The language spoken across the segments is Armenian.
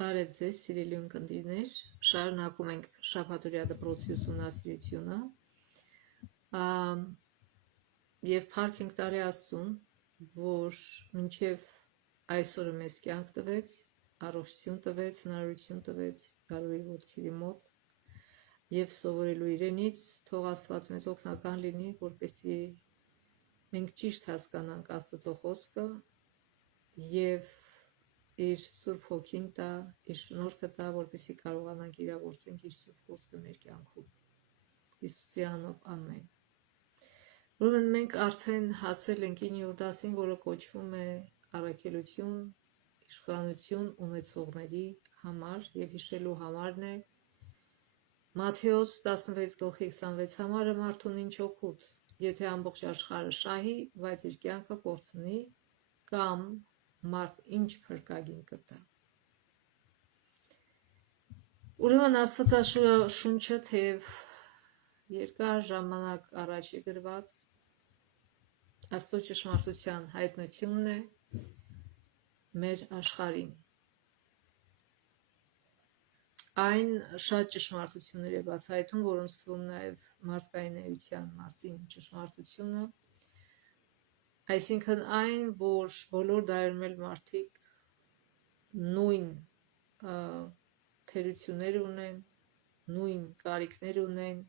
Բարև ձեզ, սիրելի ունկնդիրներ, շարունակում ենք շաբաթօրյա դպրոցի ուսումնասիրությունը և փառք ենք տարի Աստծուն, որ մինչև այսօրը մեզ կյանք տվեց, առողջություն տվեց, հնարավորություն տվեց գալու իր ոտքերի մոտ և սովորելու իրենից, թող Աստված մեզ օգնական լինի, որպեսզի մենք ճիշտ հասկանանք Աստծո խոսքը և իր Սուրբ Հոգին տա, իր շնորհքը տա, որպեսզի կարողանանք իրագործենք իր Սուրբ խոսքը մեր կյանքում։ Հիսուսի անունով ամեն։ Ուրեմն մենք արդեն հասել ենք 9-րդ դասին, որը կոչվում է առաքելություն, իշխանություն ունեցողների համար և հիշելու համարն է Մատթեոս 16:26 համարը մարդուն ինչ օգուտ, եթե ամբողջ աշխարհը շահի, բայց իր կյանքը կորցնի, կամ մարդ ինչ փրկագին կտա։ Ուրեմն Աստվածաշունչը թեև երկար ժամանակ առաջ է գրված, Աստծո ճշմարտության հայտնությունն է մեր աշխարհին։ Այն շատ ճշմարտություններ է բացահայտում, որոնց թվում նաև մարդկային էության մասին ճշմարտությունը, այսինքն այն, որ բոլոր դարերում էլ մարդիկ նույն թերություններ ունեն, նույն կարիքներ ունեն,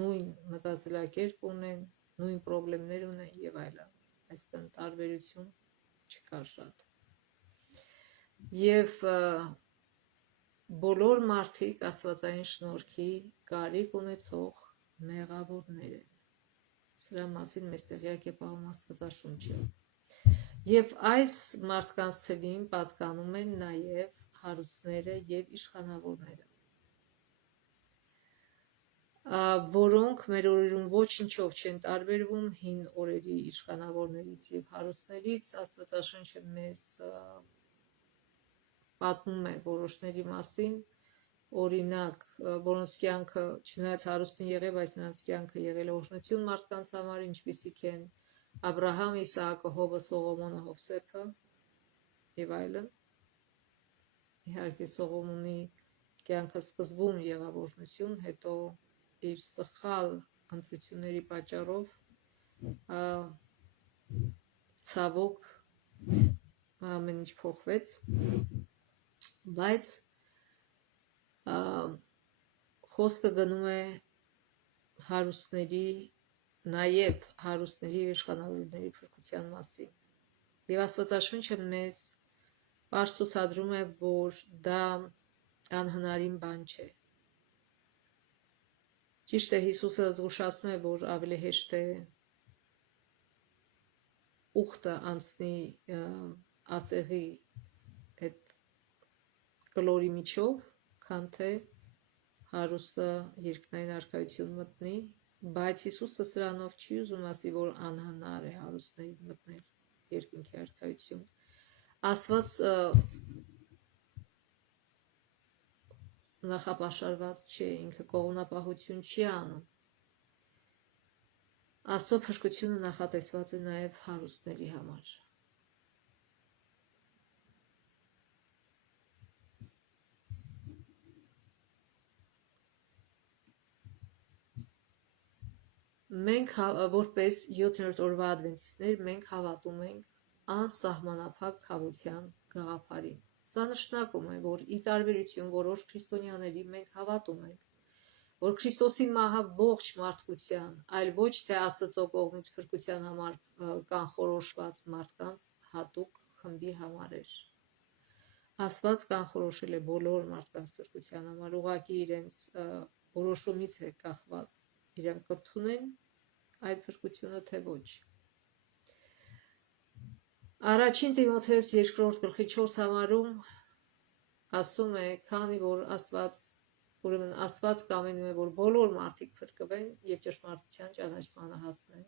նույն մտածելակերպ ունեն, նույն խնդիրներ ունեն եւ այլն, այսինքն տարբերություն չկա շատ։ Եվ բոլոր մարդիկ աստվածային շնորհքի կարիք ունեցող մեղավորներ են։ Սրա մասին մեզ տեղյակ է պահում Աստվածաշունչը։ Եվ այս մարդկանց թվին պատկանում են նաև հարուստները եւ իշխանավորները, որոնք մեր օրերում ոչինչով չեն տարբերվում հին օրերի իշխանավորներից եւ հարուստներից։ Աստվածաշունչը մեզ պատմում է որոշների մասին, օրինակ, որոնց կյանքը չնայած հարուստ են եղել, բայց նրանց կյանքը եղել է օրհնություն մարդկանց համար, ինչպիսիք են Աբրահամ, Իսահակը, Հովը, Սողոմոնը, Հովսեփը եւ այլն։ Իհարկե Սողոմոնի կյանքը սկզբում եղավ օրհնություն, հետո իր սխալ ընտրությունների պատճառով ցավոք ամեն ինչ փոխվեց, բայց խոսքը գնում է հարուստների, նաև հարուստների և իշխանավորների փրկության մասին։ Եվ Աստվածաշունչը մեզ պարզ ցուցադրում է, որ դա անհնարին բան չէ։ Ճիշտ է, Հիսուսը զգուշացնում է, որ ավելի հեշտ է ուխտը անցնի ասեղի այդ կլորի միջով, քան թե հարուստը երկնային արքայություն մտնի, բայց Հիսուսը սրանով չի ուզում ասի, որ անհնար է հարուստներին մտնել երկնքի արքայություն։ Աստված նախապաշարված չէ, ինքը կողմնապահություն չի անում։ Աստծո փրկությունը նախատեսված է նաև հարուստների համար։ Մենք որպես 7-րդ օրվա ադվենտիստներ մենք հավատում ենք անսահմանափակ խաղաղության գաղափարին։ Սա նշանակում է, որ ի տարբերություն որոշ քրիստոնյաների մենք հավատում ենք, որ Քրիստոսի մահը ողջ մարդկության, այլ ոչ թե Աստծո կողմից փրկության համար կանխորոշված մարդկանց հատուկ խմբի համար էր։ Աստված կանխորոշել է բոլոր մարդկանց փրկության համար, ուղղակի իրենց որոշումից է կախված, իրենք կընդունեն այդ փրկությունը թե ոչ։ Առաջին Տիմոթեոս 2:4 համարում ասում է, քանի որ Աստված կամենում է, որ բոլոր մարդիկ փրկվեն եւ ճշմարտության ճանաչմանը հասնեն։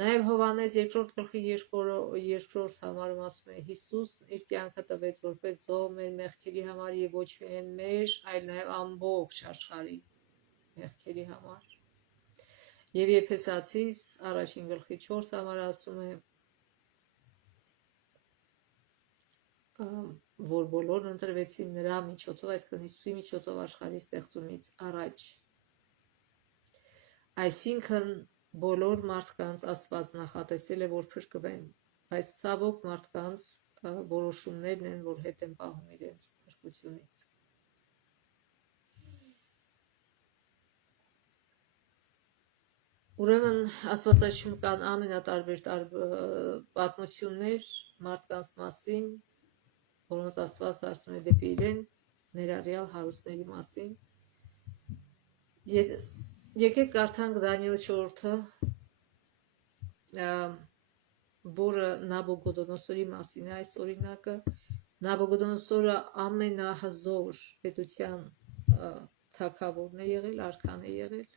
Նաև Հովհաննես 2:2 համարում ասում է. Հիսուս իր կյանքը տվեց որպես զոհ մեր մեղքերի համար եւ ոչ միայն մեր, այլ նաև ամբողջ աշխարհի մեղքերի համար։ Եվ Եփեսացիս 1:4 համարը ասում է. որ բոլորն ընտրվեցին նրա միջոցով, այսինքն Հիսուսի միջոցով աշխարհի ստեղծումից առաջ։ Այսինքն բոլոր մարդկանց Աստված նախատեսել է, որ փրկվեն, բայց ցավոք մարդկանց որոշումներն են, որ հետ են պահում իրենց փրկությունից։ Ուրեմն Աստվածաշունչում կան ամենատարբեր պատմություններ մարդկանց մասին, որոնց Աստված դարձնում է դեպի իրեն, ներառյալ հարուստների մասին։ Եկեք կարդանք Դանիել 4-ը, որը Նաբուկոդոնոսորի մասին է այս օրինակը։ Նաբուկոդոնոսորը ամենահզոր պետության թագավորն է եղել, արքան է եղել,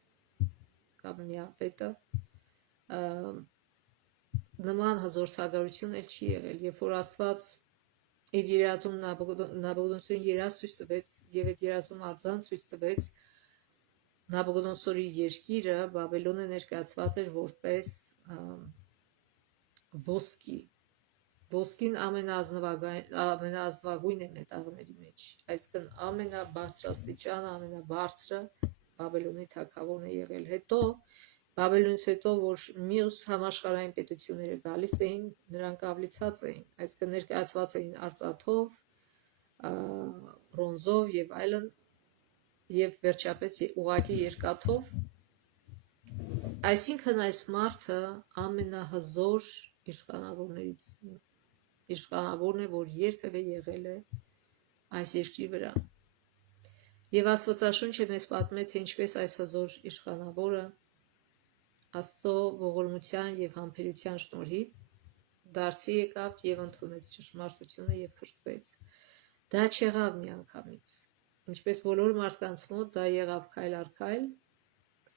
կամ միապետը, նման հզոր թագավորություն էլ չի եղել, երբ որ Աստված իր երազում Նաբուկոդոնոսորին երազ ցույց տվեց եւ այդ երազում արձան ցույց տվեց, Նաբուկոդոնոսորի երկիրը Բաբելոնը ներկայացված էր որպես ոսկի։ Ոսկին ամենազնվագույն է մետաղների մեջ, այսինքն ամենաբարձրաստիճանը, ամենաբարձրը Բաբելոնի թագավորն է եղել։ Հետո Բաբելոնից հետո, որ մյուս համաշխարհային պետությունները գալիս էին, նրանք ավլիցած էին, այսինքն ներկայացված էին արծաթով, բրոնզով եւ այլն, եւ վերջապես ուղղակի երկաթով։ Այսինքն այս մարդը ամենահզոր իշխանավորն է, որ երբևէ եղել է այս երկրի վրա։ Եվ Աստվածաշունչը մեզ պատմում է, թե ինչպես այս հզոր իշխանավորը Աստծո ողորմության եւ համբերության շնորհիվ դարձի եկավ եւ ընդունեց ճշմարտությունը եւ փրկվեց։ Դա չեղավ միանգամից, ինչպես բոլոր մարդկանց մոտ դա եղավ քայլ առ քայլ,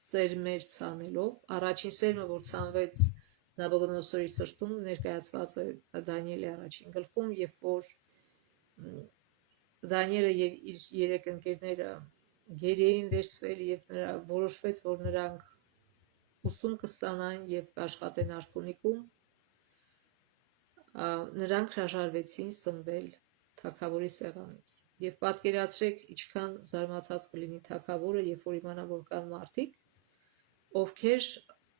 սերմեր ցանելով։ Առաջին սերմը, որ ցանվեց Նաբուկոդոնոսորի սրտում, ներկայացված է Դանիելի առաջին գլխում, երբ որ Դանիելը եւ իր երեք ընկերները գերի էին վերցվել եւ որոշվեց, որ նրանք ուսում կստանան եւ կաշխատեն արքունիքում, նրանք հրաժարվեցին սնվել թագավորի սեղանից։ Եվ պատկերացրեք, ինչքան զարմացած կլինի թագավորը, երբ որ իմանա, որ կան մարդիկ, ովքեր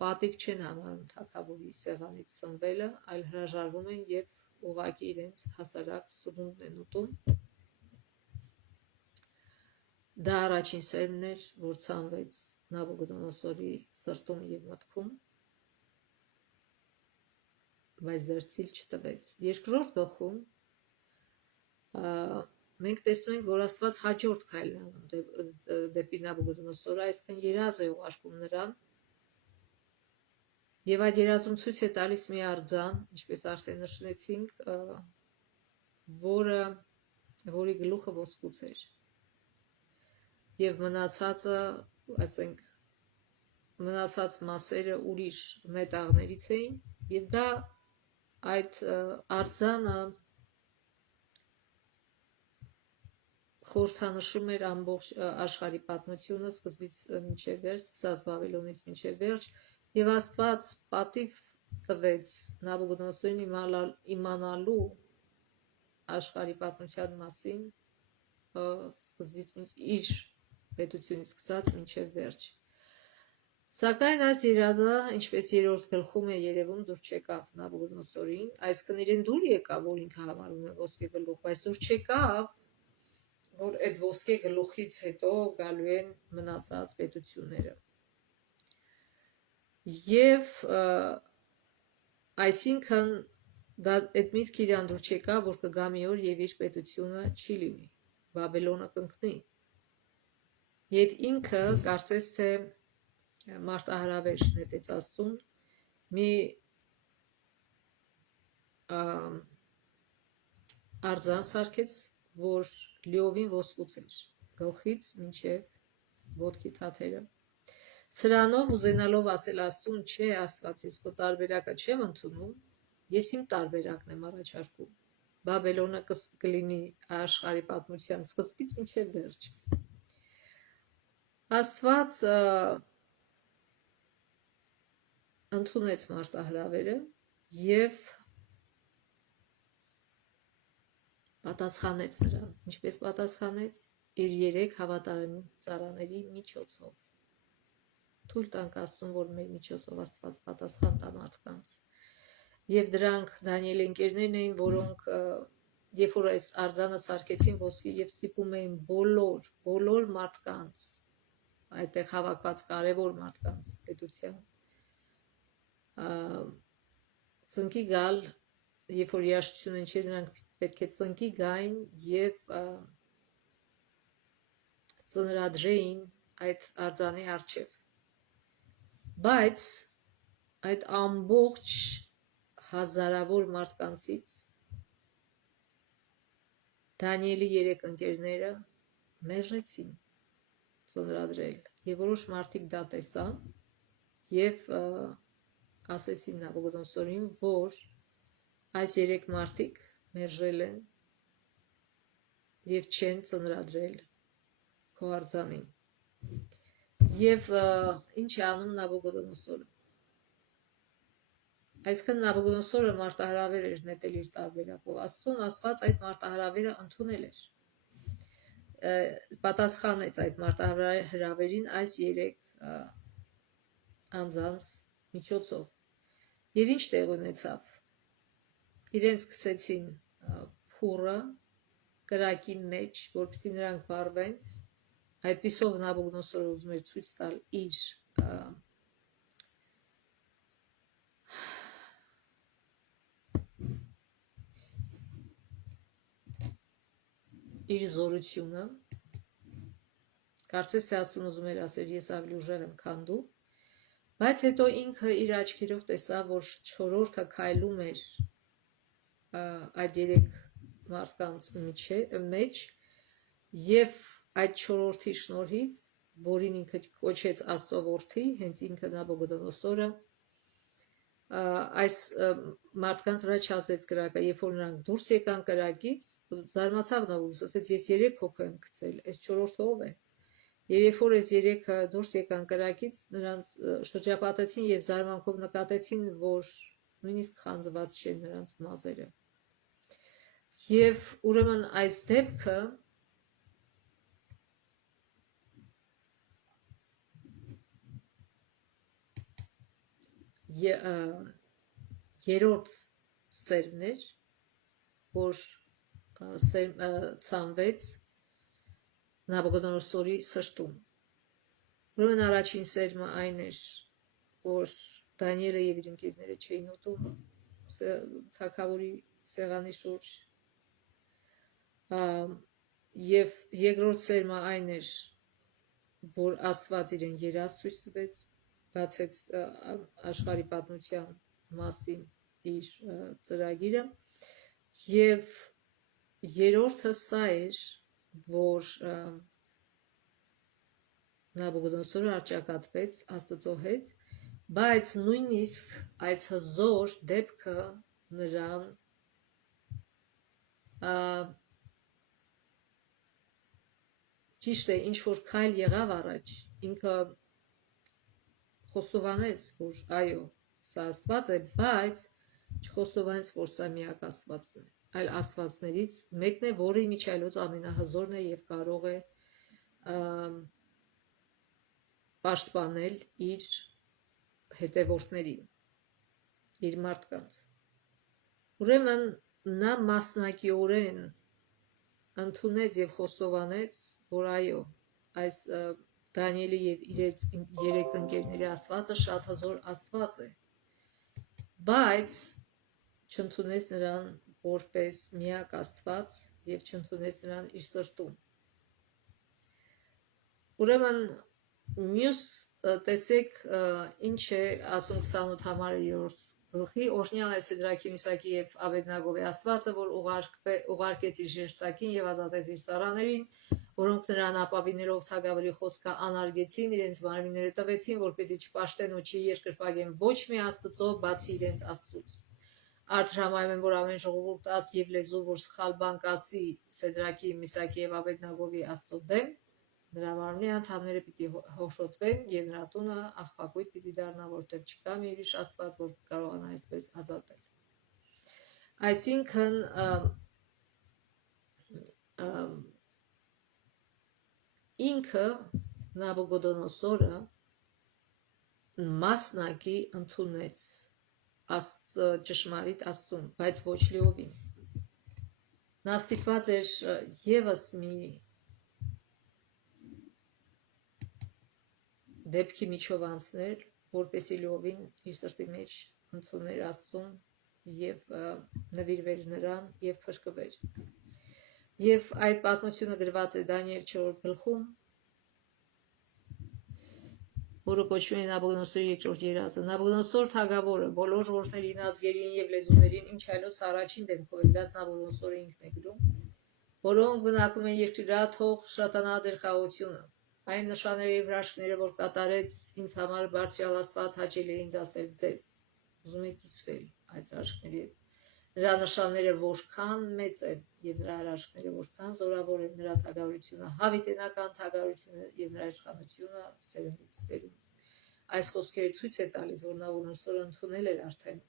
պատիվ չեն համարում թագավորի սեղանից սնվելը, այլ հրաժարվում են եւ ուղղակի իրենց հասարակ սնունդն են ուտում։ Դա առաջին սերմն էր, որ ցանվեց Նաբուկոդոնոսորի սրտում եւ մտքում, բայց դեռ ցիլ չտվեց։ Երկրորդ գլխում մենք տեսնում ենք, որ Աստված հաջորդ քայլն է անում դեպի Նաբուկոդոնոսորը, այսինքն երազ է ուղարկում նրան, եւ այդ երազում ցույց է տալիս մի արձան, ինչպես արդեն նշեցինք, որի գլուխը ոսկուց էր, եւ մնացածը, ասենք, մնացած մասերը ուրիշ մետաղներից էին, եւ դա այդ արձանը խորհրդանշում էր ամբողջ աշխարհի պատմությունը, սկզբից մինչև վերջ, սկսած Բաբելոնից մինչև վերջ, եւ Աստված պատիվ տվեց Նաբուկոդոնոսորին իմանալու աշխարհի պատմության մասին, սկզբից իր պետությունից սկսած մինչև վերջ։ Սակայն այս երազը, ինչպես երրորդ գլխում է երևում, դուր չեկավ Նաբուկոդոնոսորին, այսինքն իրեն դուր եկավ, որ ինքը համարում է ոսկե գլուխ, բայց դուր չեկավ, որ այդ ոսկե գլուխից հետո գալու են մնացած պետությունները։ Եվ այսինքն դա այդ միտքը իրան դուր չեկավ, որ կգա մի օր եւ իր պետությունը չի լինի, Բաբելոնը կընկնի։ Եվ ինքը կարծես թե մարտահրավեր նետեց Աստծուն, մի արձան սարքեց, որ լիովին ոսկուց էր, գլխից մինչև ոտքի թաթերը։ Սրանով ուզենալով ասել Աստծուն, չէ, Աստված, ես քո տարբերակը չեմ ընդունում, ես իմ տարբերակն եմ առաջարկում։ Բաբելոնը կլինի աշխարհի պատմության սկզբից մինչև վերջ։ Աստված ընդունեց մարտահրավերը եւ պատասխանեց նրան, ինչպես պատասխանեց իր 3 հավատարիմ ծառաների միջոցով։ Թույլ տանք Աստծուն, որ մեր միջոցով Աստված պատասխան տա մարդկանց։ Եվ դրանք Դանիելի ընկերներն էին, որոնք երբ որ այս արձանը սարքեցին ոսկի եւ ստիպում էին բոլոր մարդկանց, այդտեղ հավաքված կարևոր մարդկանց պետության ծնկի գալ, երբ որ երաշտություն են չէ, նրանք պետք է ծնկի գային եւ ծնրադրեին այդ արձանի առջև։ Բայց այդ ամբողջ հազարավոր մարդկանցից Դանիելի 3 ընկերները մերժեցին ծնրադրել, եւ որոշ մարդիկ դա տեսան եւ ասեցին Նաբուկոդոնոսորին, որ այս 3 մարդիկ մերժել են եւ չեն ծնրադրել քո արձանին։ Եվ ինչ է անում Նաբուկոդոնոսորը։ Այսինքն Նաբուկոդոնոսորը մարտահրավեր էր նետել իր տարբերակով, Աստծուն ասված այդ մարտահրավերը ընդունել էր, պատասխանեց այդ մարտահրավերին այս 3 անձանց միջոցով։ Եվ ինչ տեղ ունեցավ։ Իրենց գցեցին փուռը կրակի մեջ, որպեսզի նրանք վառվեն, այդպիսով Նաբուկոդոնոսորը ուզում էր ցույց տալ իր զորությունը, կարծես թե Աստծուն ուզում էր ասել, ես ավելի ուժեղ եմ, քան դու, բայց հետո ինքը իր աչքերով տեսավ, որ 4-րդը քայլում էր այդ 3 մարդկանց մեջ եւ այդ 4-րդի շնորհիվ, որին ինքը կոչեց Աստծո որդի, հենց ինքը Նաբուկոդոնոսորը այս մարդկանց վրա չազդեց կրակը, երբ որ նրանք դուրս եկան կրակից, զարմացավ Նաբուկոդոնոսորը, ասեց ես 3 հոգու եմ գցել, այս 4-րդը ով է։ Եվ երբ որ այս 3-ը դուրս եկան կրակից, նրանց շրջապատեցին եւ զարմանքով նկատեցին, որ նույնիսկ խանձված չեն նրանց մազերը։ Եվ ուրեմն այս դեպքը երրորդ սերմն էր, որ ցանվեց Նաբուկոդոնոսորի սրտում։ Ուրեմն առաջին սերմը այն էր, որ Դանիելը եւ իր ընկերները չէին ուտում թագավորի սեղանի շուրջ, եւ երկրորդ սերմը այն էր, որ Աստված իրեն երազ ցույց տվեց, բացեց աշխարհի պատմության մասին իր ծրագիրը, եւ երրորդը սա էր, որ Նաբուկոդոնոսորը արճակատվեց Աստծո հետ, բայց նույնիսկ այս հզոր դեպքը նրան ճիշտ է, ինչ որ քայլ եղավ առաջ, ինքը խոստովանեց, որ այո, սա Աստված է, բայց չխոստովանեց, որ սա միակ Աստվածն է, այլ Աստվածներից մեկն է, որը իմիջիայլոց ամենահզորն է եւ կարող է պաշտպանել իր հետևորդներին, իր մարդկանց։ Ուրեմն նա մասնակիորեն ընդունեց եւ խոստովանեց, որ այո, այս Դանիելի եւ իր 3 ընկերների Աստվածը շատ հզոր Աստված է, բայց չընդունեց նրան որպես միակ Աստված եւ չընդունեց նրան իր սրտում։ Ուրեմն մյուս տեսեք ինչ է ասում 28 համարը 3-րդ գլխի, օրհնյալ է Սեդրաքի, Միսաքի եւ Աբեդնագովի Աստվածը, որ ուղարկեց իր ժեշտակին եւ ազատեց իր ծառաներին, որոնք նրան ապավիներով թագավորի խոսքը անարգեցին, իրենց մարմինները տվեցին, որպեսզի չպաշտեն ու չերկրպագեն ոչ մի Աստծո, բացի իրենց Աստծուց։ Արթրամայում են, որ ամեն ժողովուրդ եւ լեզու, որ սխալ բան կասի Սեդրաքի, Միսաքի եւ Աբեդնագովի Աստծո դեմ, նրա մարմնի անդամները պիտի հոշոտվեն եւ նրա տունը աղբակույտ պիտի դառնա, որտեղ չկա մի ուրիշ Աստված, որ կարողանա այսպես ազատել։ Այսինքն ինքը Նաբուգոդոնոսորը մասնակի ընդունեց ճշմարիտ Աստծուն, բայց ոչ լիովին։ Նա ստիպված էր եւս մի դեպքի միջով անցնել, որպեսզի լիովին իր սրտի մեջ ընդուներ Աստծուն եւ նվիրվեր նրան եւ փրկվեր։ Եվ այդ պատմությունը գրված է Դանիել 4 գլխում, որը կոչվում է Նաբուգոդոնոսորի երկրորդ երազը։ Նաբուգոդոնոսոր թագավորը բոլոր ժողովուրդներին, ազգերին եւ լեզուներին, ինչ այլոց առաջին դեմքով է գրած Նաբուգոդոնոսորը ինքն է գրում, որոնք բնակում են երկրի վրա, թող շատանա ձեր խաղաղությունը։ Այն նշանները եւ հրաշքները, որ կատարեց ինձ համար բարձրյալ Աստված, հաճելի է ինձ ասել ձեզ։ Ուզում եք կիսվել այդ հրաշքների հետ։ Նրա նշանները որքան մեծ են եւ նրա հրաշքները որքան զորավոր են, նրա թագավորությունը հավիտենական թագավորությունը եւ նրա իշխանությունը սերնդից սերունդ։ Այս խոսքերը ցույց է տալիս, որ Նաբուգոդոնոսորը ընդունել էր արդեն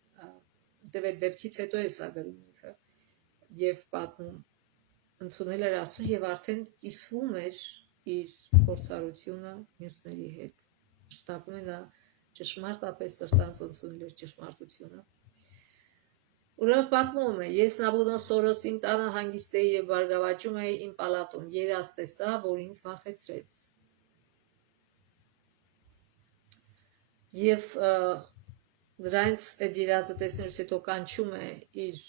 դեպի դեպքից հետո է սա գրում ինքը եւ պատմում ընդունել էր Աստծուն եւ արդեն կիսվում էր իր փորձառությունը մյուսների հետ։ Շտակում է նա ճշմարտապես սրտանց ընդունել էր ճշմարտությունը։ Ուրեմն պատմում է. ես Նաբուգոդոնոսորս իմ տանը հանգիստ էի եւ բարգավաճում էի իմ պալատում, երազ տեսա, որ ինձ վախեցրեց։ Եվ դրանց այդ երազը տեսնելուց հետո կանչում է իր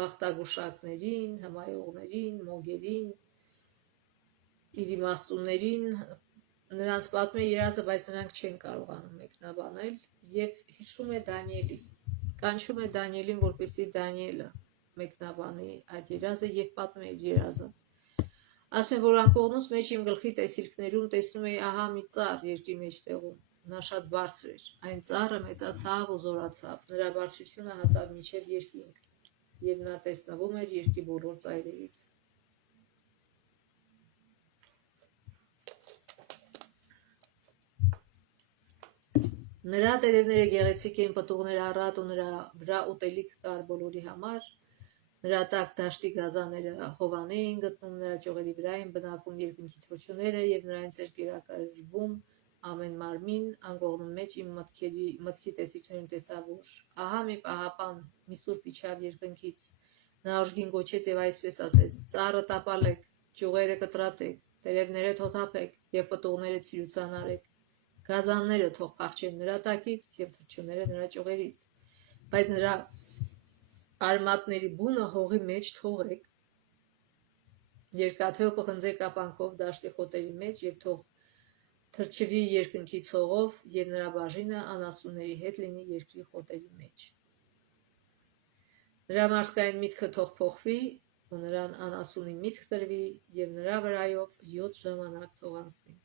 բախտագուշակներին, հմայողներին, մոգերին, իր իմաստուններին, նրանց պատմում է երազը, բայց նրանք չեն կարողանում մեկնաբանել եւ հիշում է Դանիելին, կանչում է Դանիելին, որպեսզի Դանիելը մեկնաբանի այդ երազը եւ պատմի իր երազը։ Ասում է, որ անկողնուց մեջ իմ գլխի տեսիլքներում տեսնում էի ահա մի ծառ երկրի մեջտեղում, նա շատ բարձր էր, այն ծառը մեծացավ ու զորացավ, նրա բարձրությունը հասավ մինչև երկինք եւ նա տեսնվում էր երկրի բոլոր ծայրերից։ Նրա տերևները գեղեցիկ էին, պտուղները առատ ու նրա վրա ուտելիք կար բոլորի համար։ Նրա տակ դաշտի գազանները հովան էին գտնում, նրա ճյուղերի վրա էին բնակում երկնքի թռչունները եւ նրանց էր կերակրվում ամեն մարմին, անկողնում մեջ իմ մտքի տեսիլքներում տեսա, որ ահա մի պահապան, մի սուրբ իջավ երկնքից։ Նա ուժգին գոչեց եւ այսպես ասեց. ծառը տապալեք, ճյուղերը կտրատեք, տերևները թոթափեք եւ պտուղները ցիրուցանարեք։ Գազանները թող փախչեն նրա տակից եւ թռչունները նրա ճյուղերից, բայց նրա արմատների բունը հողի մեջ թողեք, երկաթե ու պղնձե կապանքով դաշտի խոտերի մեջ եւ թող թրջվի երկնքի ցողով եւ նրա բաժինը անասունների հետ լինի երկրի խոտերի մեջ։ Նրա մարդկային միտքը թող փոխվի ու նրան անասունի միտք տրվի եւ նրա վրայով 7 ժամանակ թող անցնի։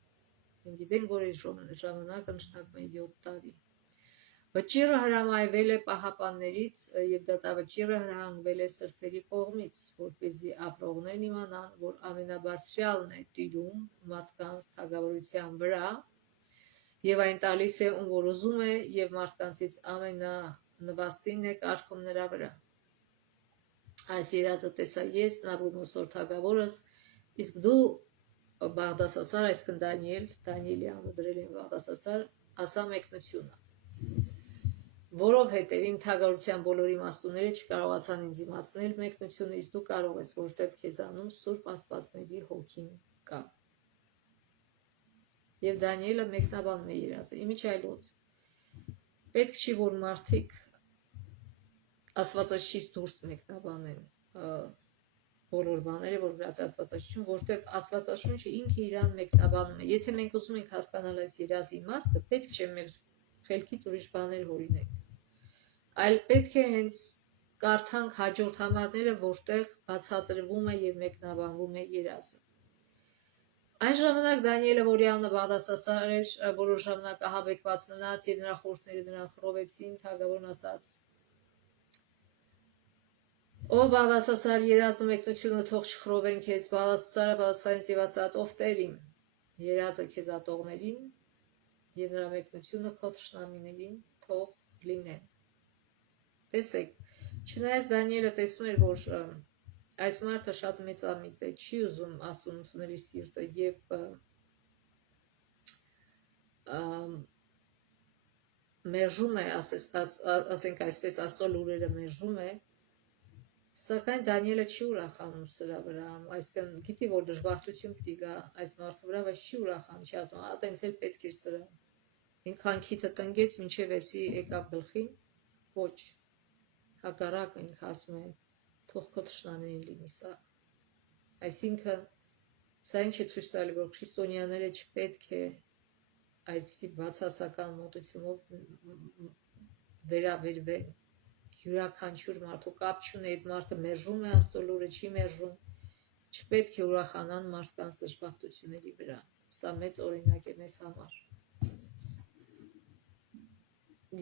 Մենք գիտենք, որ այս ժամանակը նշանակում է 7 տարի։ Վճիռը հրամայվել է պահապաններից եւ դատավճիռը հրահանգվել է սրբերի կողմից, որպեսզի ապրողներն իմանան, որ ամենաբարձրյալն է տիրում մարդկանց թագավորության վրա եւ այն տալիս է ում որ ուզում է եւ մարդկանցից ամենանվաստինն է կարգում նրա վրա։ Այս երազը տեսա ես, Նաբուգոդոնոսոր թագավորս, իսկ դու Բաղդասասար, այսինքն Դանիելի անունը դրել են Բաղդասասար, ասա մեկնությունը, որովհետև իմ թագավորության բոլոր իմաստունները չկարողացան ինձ իմացնել մեկնությունը, իսկ դու կարող ես, որովհետև քեզանում Սուրբ Աստվածների հոգին կա։ Եվ Դանիելը մեկնաբանում է երազը։ Իմիջիայլոց պետք չի, որ մարդիկ Աստվածաշնչից դուրս մեկնաբանեն բոլոր բաները, որ գրած Աստվածաշնչում, որտեղ Աստվածաշունչը ինքը իրան մեկնաբանում է։ Եթե մենք ուզում ենք հասկանալ այս երազի իմաստը, պետք չէ մեր խելքից ուրիշ բաներ հորինենք, այլ պետք է հենց կարդանք հաջորդ համարները, որտեղ բացատրվում է եւ մեկնաբանվում է երազը։ Այն ժամանակ Դանիելը, որի անունը Բաղդասասար էր, որոշ ժամանակ ահաբեկված մնաց եւ նրա խորհուրդները նրան խռովեցին, թագավորն ասաց. Ո Բաղդասասար, երազն ու մեկնությունը թող չխռովեն քեզ։ Բաղդասասարը պատասխանեց եւ ասաց. ով Տեր իմ, երազը քեզ ատողներին եւ նրա մեկնությունը քո թշնամիներին թող լինեն։ Տեսեք, չնայած Դանիելը տեսնում էր, որ այս մարդը շատ մեծամիտ է, չի ուզում Աստծուն ընդունել իր սիրտը եւ մերժում է, ասենք այսպես, Աստծո լուրերը մերժում է, սակայն Դանիելը չի ուրախանում սրա վրա, այսինքն գիտի, որ դժբախտություն պիտի գա այս մարդու վրա, բայց չի ուրախանում, չի ասում, տենց էլ պետք էր սրա։ Ինքան քիթը տնկեց, մինչև էսի եկավ գլխին, ոչ, հակառակը ինքը ասում է, թող քո թշնամին լինի սա։ Այսինքն, սա ինչ է ցույց տալի, որ քրիստոնյաները չպետք է այդպիսի բացասական մոտությունով վերաբերվեն յուրաքանչյուր մարդու, կապ չունի այդ մարդը մերժում է Աստծո լուրը, չի մերժում, չպետք է ուրախանան մարդկանց դժբախտությունների վրա։ Սա մեծ օրինակ է մեզ համար։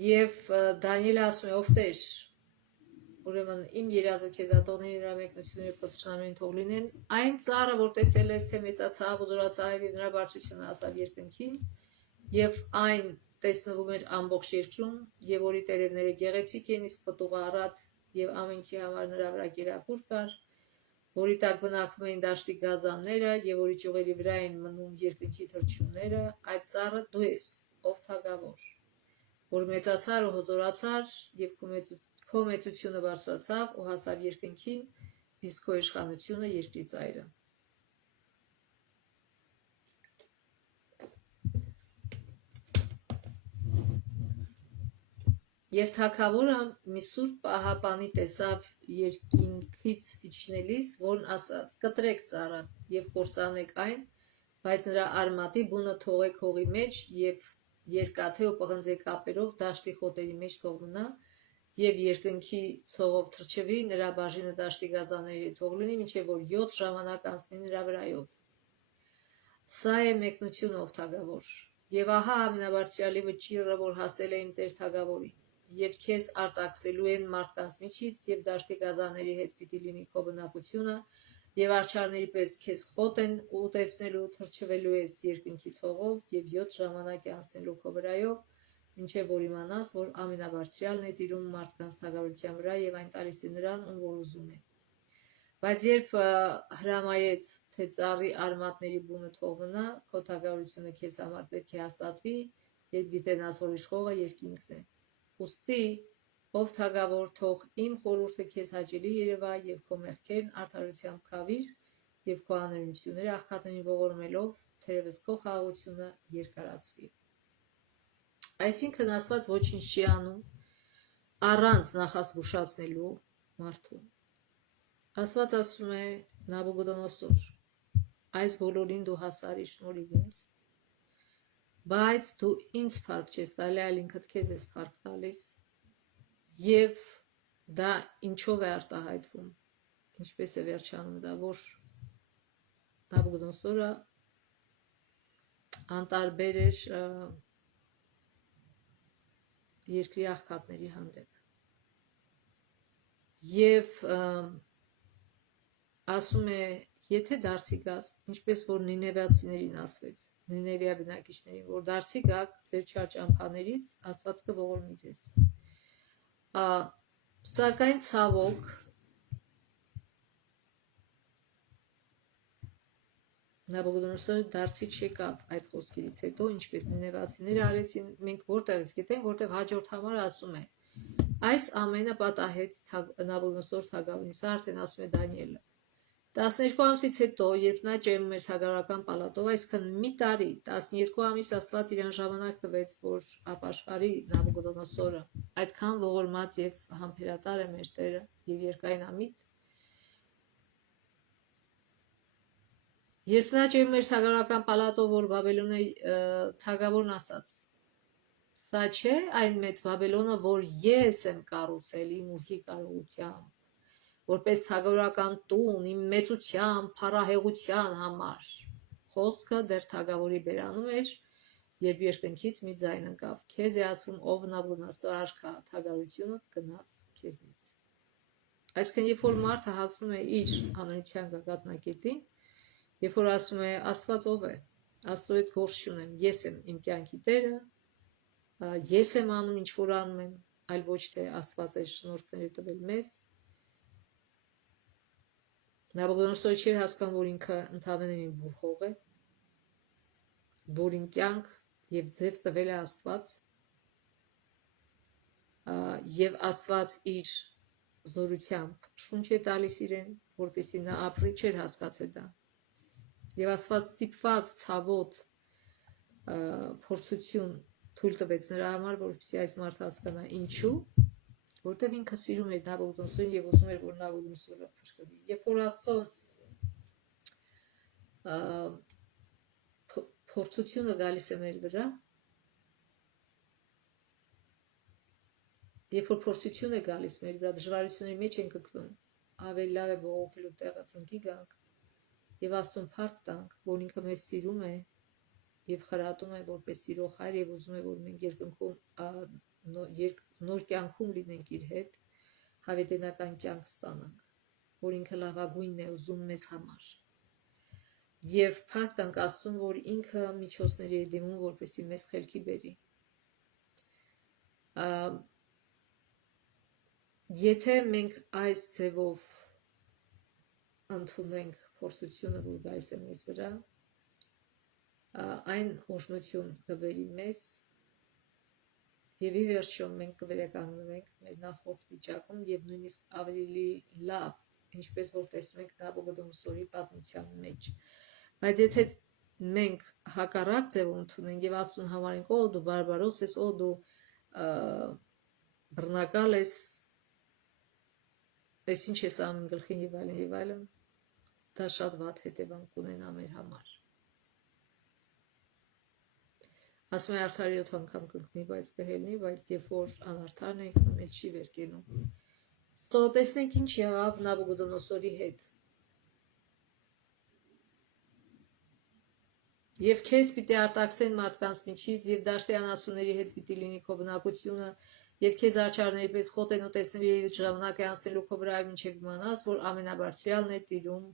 Եվ Դանիելը ասում է, ով Տեր, ուրեմն իմ երազը քեզ ատողների նրա մեկնությունները քո թշնամին թող լինեն, այն ծառը, որ տեսել ես, թե մեծացավ, ուզորացավ եւ նրա բարձրությունը հասավ երկնքին, եւ այն տեսնվում էր ամբողջ երկրում, եւ որի տերևները գեղեցիկ են, իսկ պտուղը առատ, եւ ամենքի համար նրա վրա կերակուր կար, որի տակ բնակվում էին դաշտի գազանները, եւ որի ճյուղերի վրա էին մնում երկնքի թռչունները, այդ ծառը դու ես, ով թագավոր, որ մեծացար ու հզորացար, եւ քո մեծությունը բարձրացավ ու հասավ երկնքին, իսկ քո իշխանությունը երկրի ծայրը։ Եվ թագավորը մի սուրբ պահապանի տեսավ երկինքից իջնելիս, որն ասաց. կտրեք ծառը եւ կործանեք այն, բայց նրա արմատի բունը թողեք հողի մեջ եւ երկաթե ու պղնձե կապերով դաշտի խոտերի մեջ թող մնա եւ երկնքի ցողով թրջվի, նրա բաժինը դաշտի գազանների թող լինի, մինչեւ որ 7 ժամանակ անցնի նրա վրայով։ Սա է մեկնությունը, ով թագավոր։ Եվ ահա ամենաբարձրյալի վճիռը, որ հասել է իմ Տեր թագավորին, եւ քեզ արտաքսելու են մարդկանց միջից, եւ դաշտի գազանների հետ պիտի լինի քո բնակությունը, եւ արջարների պես քեզ խոտ են ուտեցնելու, թրջվելու ես երկնքի ցողով եւ 7 ժամանակ է անցնելու քո վրայով, մինչեւ որ իմանաս, որ ամենաբարձրյալն է տիրում մարդկանց թագավորության վրա եւ այն տալիս է նրան, ում որ ուզում է։ Բայց երբ հրամայեց, թե ծառի արմատների բունը թող մնա, քո թագավորությունը քեզ համար պետք է հաստատվի, երբ գիտենաս, որ իշխողը երկինքն է։ Ուստի, ով թագավոր, թող իմ խորհուրդը քեզ հաճելի երևա եւ քո մեղքերն արդարությամբ քավիր եւ քո անօրենությունները աղքատներին ողորմելով, թերևս քո խաղաղությունը երկարացվի։ Այսինքն Աստված ոչինչ չի անում առանց նախազգուշացնելու մարդուն։ Աստված ասում է Նաբուգոդոնոսոր, այս բոլորին դու հասար իր շնորհիվ ինձ, բայց դու ինձ փառք չես տալի, այլ ինքդ քեզ ես փառք տալիս, եւ դա ինչով է արտահայտվում, ինչպես է վերջանում դա, որ Նաբուգոդոնոսորը անտարբեր էր երկրի աղքատների հանդեպ եւ ասում է, եթե դարձի գաս, ինչպես որ Նինևացիներին ասվեց, Նինևիա բնակիչներին, որ դարձի գաք ձեր չար ճամփաներից, Աստված կողորմի ձեզ։ Սակայն ցավոք Նաբուգոդոնոսորը դարձի չեկավ այդ խոսքերից հետո, ինչպես Նինևացիները արեցին, մենք որտեղից գիտենք, որտեղ հաջորդ համարը ասում է. այս ամենը պատահեց Նաբուգոդոնոսոր թագավորին, սա արդեն ասում է Դանիելը։ 12 ամսից հետո, երբ նա ճեմում էր թագավորական պալատով, այսքան մի տարի, 12 ամիս Աստված իրան ժամանակ տվեց, որ ապաշխարի Նաբուգոդոնոսորը, այդքան ողորմած եւ համբերատար է մեր Տերը եւ երկայնամիտ։ Երբ նա ճեմում էր թագավորական պալատով, որ Բաբելոնի թագավորն ասաց. սա չէ այն մեծ Բաբելոնը, որ ես եմ կառուցել իմ ուժի կարողությամբ, որպես թագավորական տուն, իմ մեծության, փառահեղության համար։ Խոսքը դեռ թագավորի բերանում էր, երբ երկնքից մի ձայն ընկավ. քեզ է ասում, ով Նաբուգոդոնոսոր արքա, թագավորությունը գնաց քեզնից։ Այսինքն, երբ որ մարդը հասնում է իր անօրենության գագաթնակետին, երբ որ ասում է Աստված ով է, Աստծո հետ գործ չունեմ, ես եմ իմ կյանքի Տերը, ես եմ անում ինչ որ անում եմ, այլ ոչ թե Աստված է շնորհքները տվել մեզ, Նաբուգոդոնոսորը չէր հասկանում, որ ինքը ընդհանրապես մի բուրհող է, որին կյանք եւ ձև տվել է Աստված, եւ Աստված իր զորությամբ շունչ է տալիս իրեն, որպեսզի նա ապրի, չէր հասկացել դա։ Եվ Աստված ստիպված ցավոտ փորձություն թույլ տվեց նրա համար, որպեսզի այս մարդը հասկանա ինչու, որտեղ ինքը սիրում էր Նաբուգոդոնոսորին եւ ուզում էր, որ Նաբուգոդոնոսորը փրկվի։ Երբ որ Աստծո փորձությունը գալիս է մեր վրա, երբ որ փորձություն է գալիս մեր վրա, դժվարությունների մեջ ենք ընկնում, ավելի լավ է բողոքելու տեղը ծնկի գանք եւ Աստծուն փառք տանք, որ ինքը մեզ սիրում է եւ խրատում է որպես սիրող հայր եւ ուզում է, որ մենք երկնքում նոր կյանքում լինենք իր հետ, հավիտենական կյանք ստանանք, որ ինքը լավագույնն է ուզում մեզ համար։ Եվ փառք տանք Աստծուն, որ ինքը միջոցների է դիմում, որպեսզի մեզ խելքի բերի։ Եթե մենք այս ձևով ընդունենք փորձությունը, որ գալիս է մեզ վրա, այն օրհնություն կբերի մեզ եւ ի վերջո մենք կվերականգնվենք մեր նախորդ վիճակում եւ նույնիսկ ավելի լավ, ինչպես որ տեսնում ենք Նաբուգոդոնոսորի պատմության մեջ։ Բայց եթե մենք հակառակ ձևով ընդունենք եւ Աստծուն համարենք, օ դու բարբարոս ես, օ դու բռնակալ ես, այս ինչ ես անում գլխին եւ այլն, դա շատ վատ հետևանք կունենա մեր համար։ Ասում է արդարը 7 անգամ կընկնի, բայց կհելնի, բայց երբ որ անարդարն է ընկնում, էլ չի վեր կենում։ Տեսնենք ինչ եղավ Նաբուգոդոնոսորի հետ։ Եվ քեզ պիտի արտաքսեն մարդկանց միջից, եւ դաշտի անասունների հետ պիտի լինի քո բնակությունը, եւ քեզ արջարների պես խոտ են ուտեսնելու, եւ ժամանակ է անցնելու քո վրայով, մինչեւ իմանաս, որ ամենաբարձրյալն է տիրում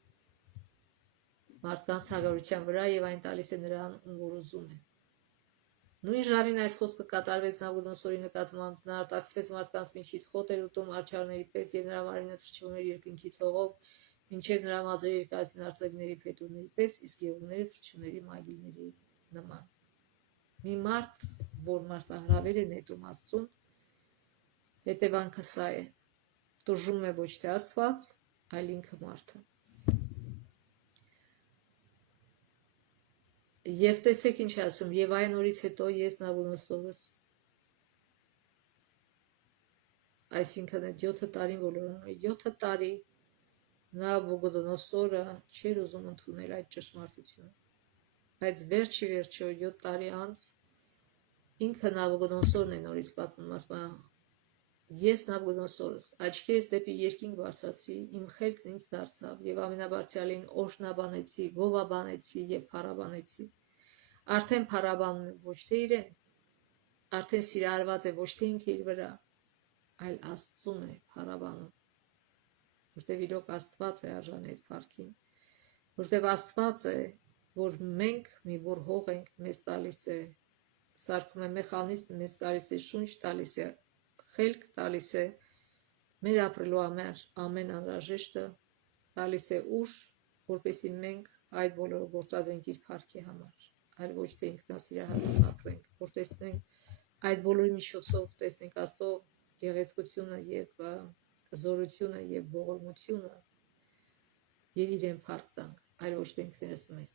մարդկանց թագավորության վրա եւ այն տալիս է նրան, ում որ ուզում է։ Նույն ժամին այս խոսքը կատարվեց Նաբուգոդոնոսորի նկատմամբ, նա արտաքսվեց մարդկանց միջից, խոտ էր ուտում արջարների պես, եւ նրա մարմինը թրջվում էր երկնքի ցողով, մինչև նրա մազերը երկարացին արծեվների փետուրների պես, իսկ եղունգները թրջունների մագիլների նման։ Մի մարդ, որ մարտահրավեր է նետում Աստծուն, հետևանքը սա է. տուժում է ոչ թե Աստված, այլ ինքը մարդը։ Եվ տեսեք ինչ ասում, եւ այն օրից հետո ես Նաբուգոդոնոսորս, այսինքն այդ 7 տարին ոլորանում է 7 տարի Նաբուգոդոնոսորը չէր ուզում ընդունել այդ ճշմարտությունը, բայց վերջի վերջո 7 տարի անց ինքը Նաբուգոդոնոսորն է նորից պատմում, ասում ես Նաբուգոդոնոսորս աչքերս դեպի երկինք բարձրացրի, իմ խելքն ինձ դարձավ եւ ամենաբարձրյալին օրհնաբանեցի, գովաբանեցի եւ փառաբանեցի։ Արդեն փառաբանում է ոչ թե իրեն, արդեն սիրահարված է ոչ թե ինքը իր վրա, այլ Աստծուն է փառաբանում, որտեվ իրոք Աստված է արժանի այդ փառքին, որտեվ Աստված է, որ մենք մի բուրհող ենք, մեզ տալիս է, սարքում է մեխանիզմ, մեզ տալիս է շունչ, տալիս է խելք, տալիս է մեր ապրելու ամեն անհրաժեշտը, տալիս է ուժ, որպեսզի մենք այդ բոլորը գործադրենք իր փառքի համար, այլ ոչ թե ինքնասիրահարված ապրենք, որ տեսնենք այդ բոլորի միջոցով տեսնենք Աստծո գեղեցկությունը եւ զորությունը եւ ողորմությունը եւ իրեն փառք տանք, այլ ոչ թե ինքներս մեզ։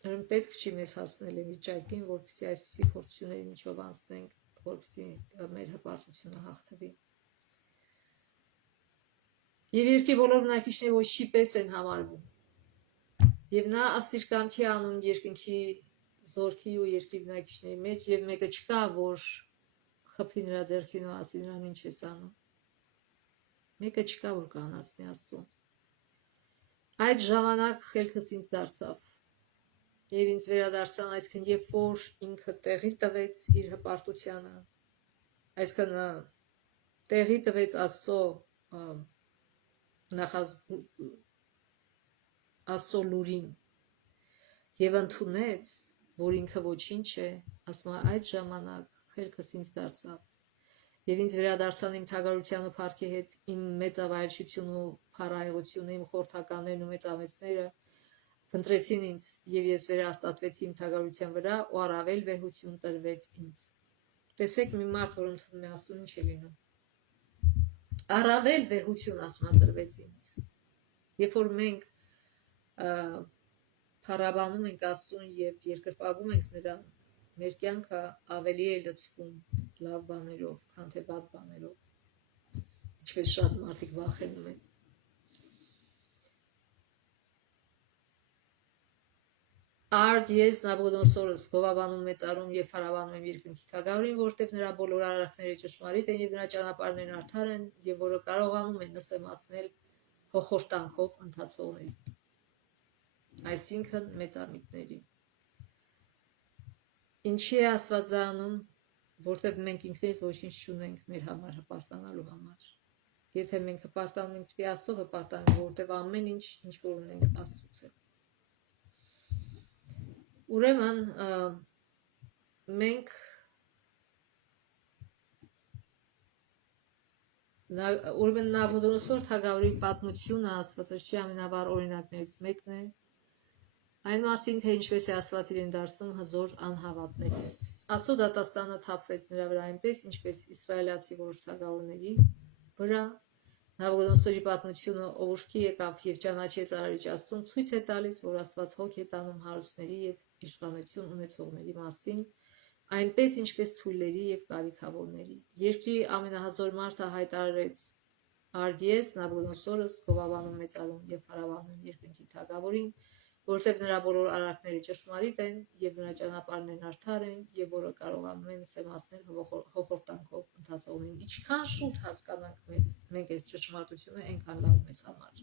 Ուրեմն պետք չի մեզ հասնել այն վիճակին, որպեսզի այսպիսի փորձությունների միջով անցնենք, որպեսզի մեր հպարտությունը հաղթվի։ Եվ երկրի բոլոր բնակիչները ոչի պես են համարվում։ Եվ նա աստիր կամքի անում երկնքի զորքի ու երկրի բնակիչների մեջ, եւ մեկը չկա, որ խփի նրա ձեռքին ու ասի նրան ինչ ես անում։ Մեկը չկա, որ կանացնի Աստծուն։ Այդ ժամանակ խելքս ինձ դարձավ եւ ինձ վերադարձան, այսինքն երբ որ ինքը տեղի տվեց իր հպարտությանը, այսինքն տեղի տվեց Աստծո Աստծո լուրին եւ ընդունեց, որ ինքը ոչինչ է, ասում է այդ ժամանակ խելքս ինձ դարձավ Եվ ինձ վերադարձան իմ թագավորության ու փառքի հետ, իմ մեծավայելչությունն ու փառահեղությունը, իմ խորհրդականներն ու մեծամեծները փնտրեցին ինձ, եւ ես վերահաստատվեցի իմ թագավորության վրա, ու առավել վեհություն տրվեց ինձ։ Տեսեք մի մարդ, որ ընդունում է Աստծուն, ինչ է լինում։ Առավել վեհություն ասма տրվեց ինձ։ Երբ որ մենք փառաբանում ենք Աստծուն եւ երկրպագում ենք նրան, մեր կյանքը ավելի է լցվում լավ բաներով, քան թե վատ բաներով, ինչպես շատ մարդիկ վախենում են։ Արդ ես Նաբուգոդոնոսորս գովաբանում մեծարում եւ փառաբանում եմ երկնքի թագավորին, որտեղ նրա բոլոր արարքները ճշմարիտ են եւ նրա ճանապարհներն արդար են եւ որը կարողանում է նսեմացնել հոխորտանքով ընթացողներին, այսինքն մեծամիտներին։ Ինչի է Աստված դա անում, որտեղ մենք ինքներս ոչինչ չունենք մեր համար հպարտանալու համար։ Եթե մենք հպարտանում ենք, պետք է Աստծո հպարտանանք, որտեղ ամեն ինչ, ինչ որ ունենք, Աստծուց է։ Ուրեմն մենք Նաբուգոդոնոսոր թագավորի պատմությունը Աստվածաշնչի ամենավառ օրինակներից մեկն է, այն մասին, թե ինչպես է Աստված իրեն դարձնում հզոր անհավատների։ Աստծո դատաստանը թափվեց նրա վրա այնպես, ինչպես իսրայելացի որոշ թագավորների վրա։ Նաբուգոդոնոսորի պատմությունը, ով ուշքի եկավ եւ ճանաչեց Արարիչ Աստծուն, ցույց է տալիս, որ Աստված հոգ է տանում հարուստների եւ իշխանություն ունեցողների մասին, այնպես ինչպես թույլերի եւ կարիքավորների։ Երկրի ամենահզոր մարդը հայտարարեց. Արդ ես Նաբուգոդոնոսորս գովաբանում մեծարում եւ փառաբանում երկնքի թագավորին, որտեղ նրա բոլոր արարքները ճշմարիտ են եւ նրա ճանապարհներն արդար են եւ որը կարողանում է նսեմացնել հոխորտանքով ընթացողներին։ Ինչքան շուտ հասկանանք մենք այս ճշմարտությունը, այնքան լավ մեզ համար։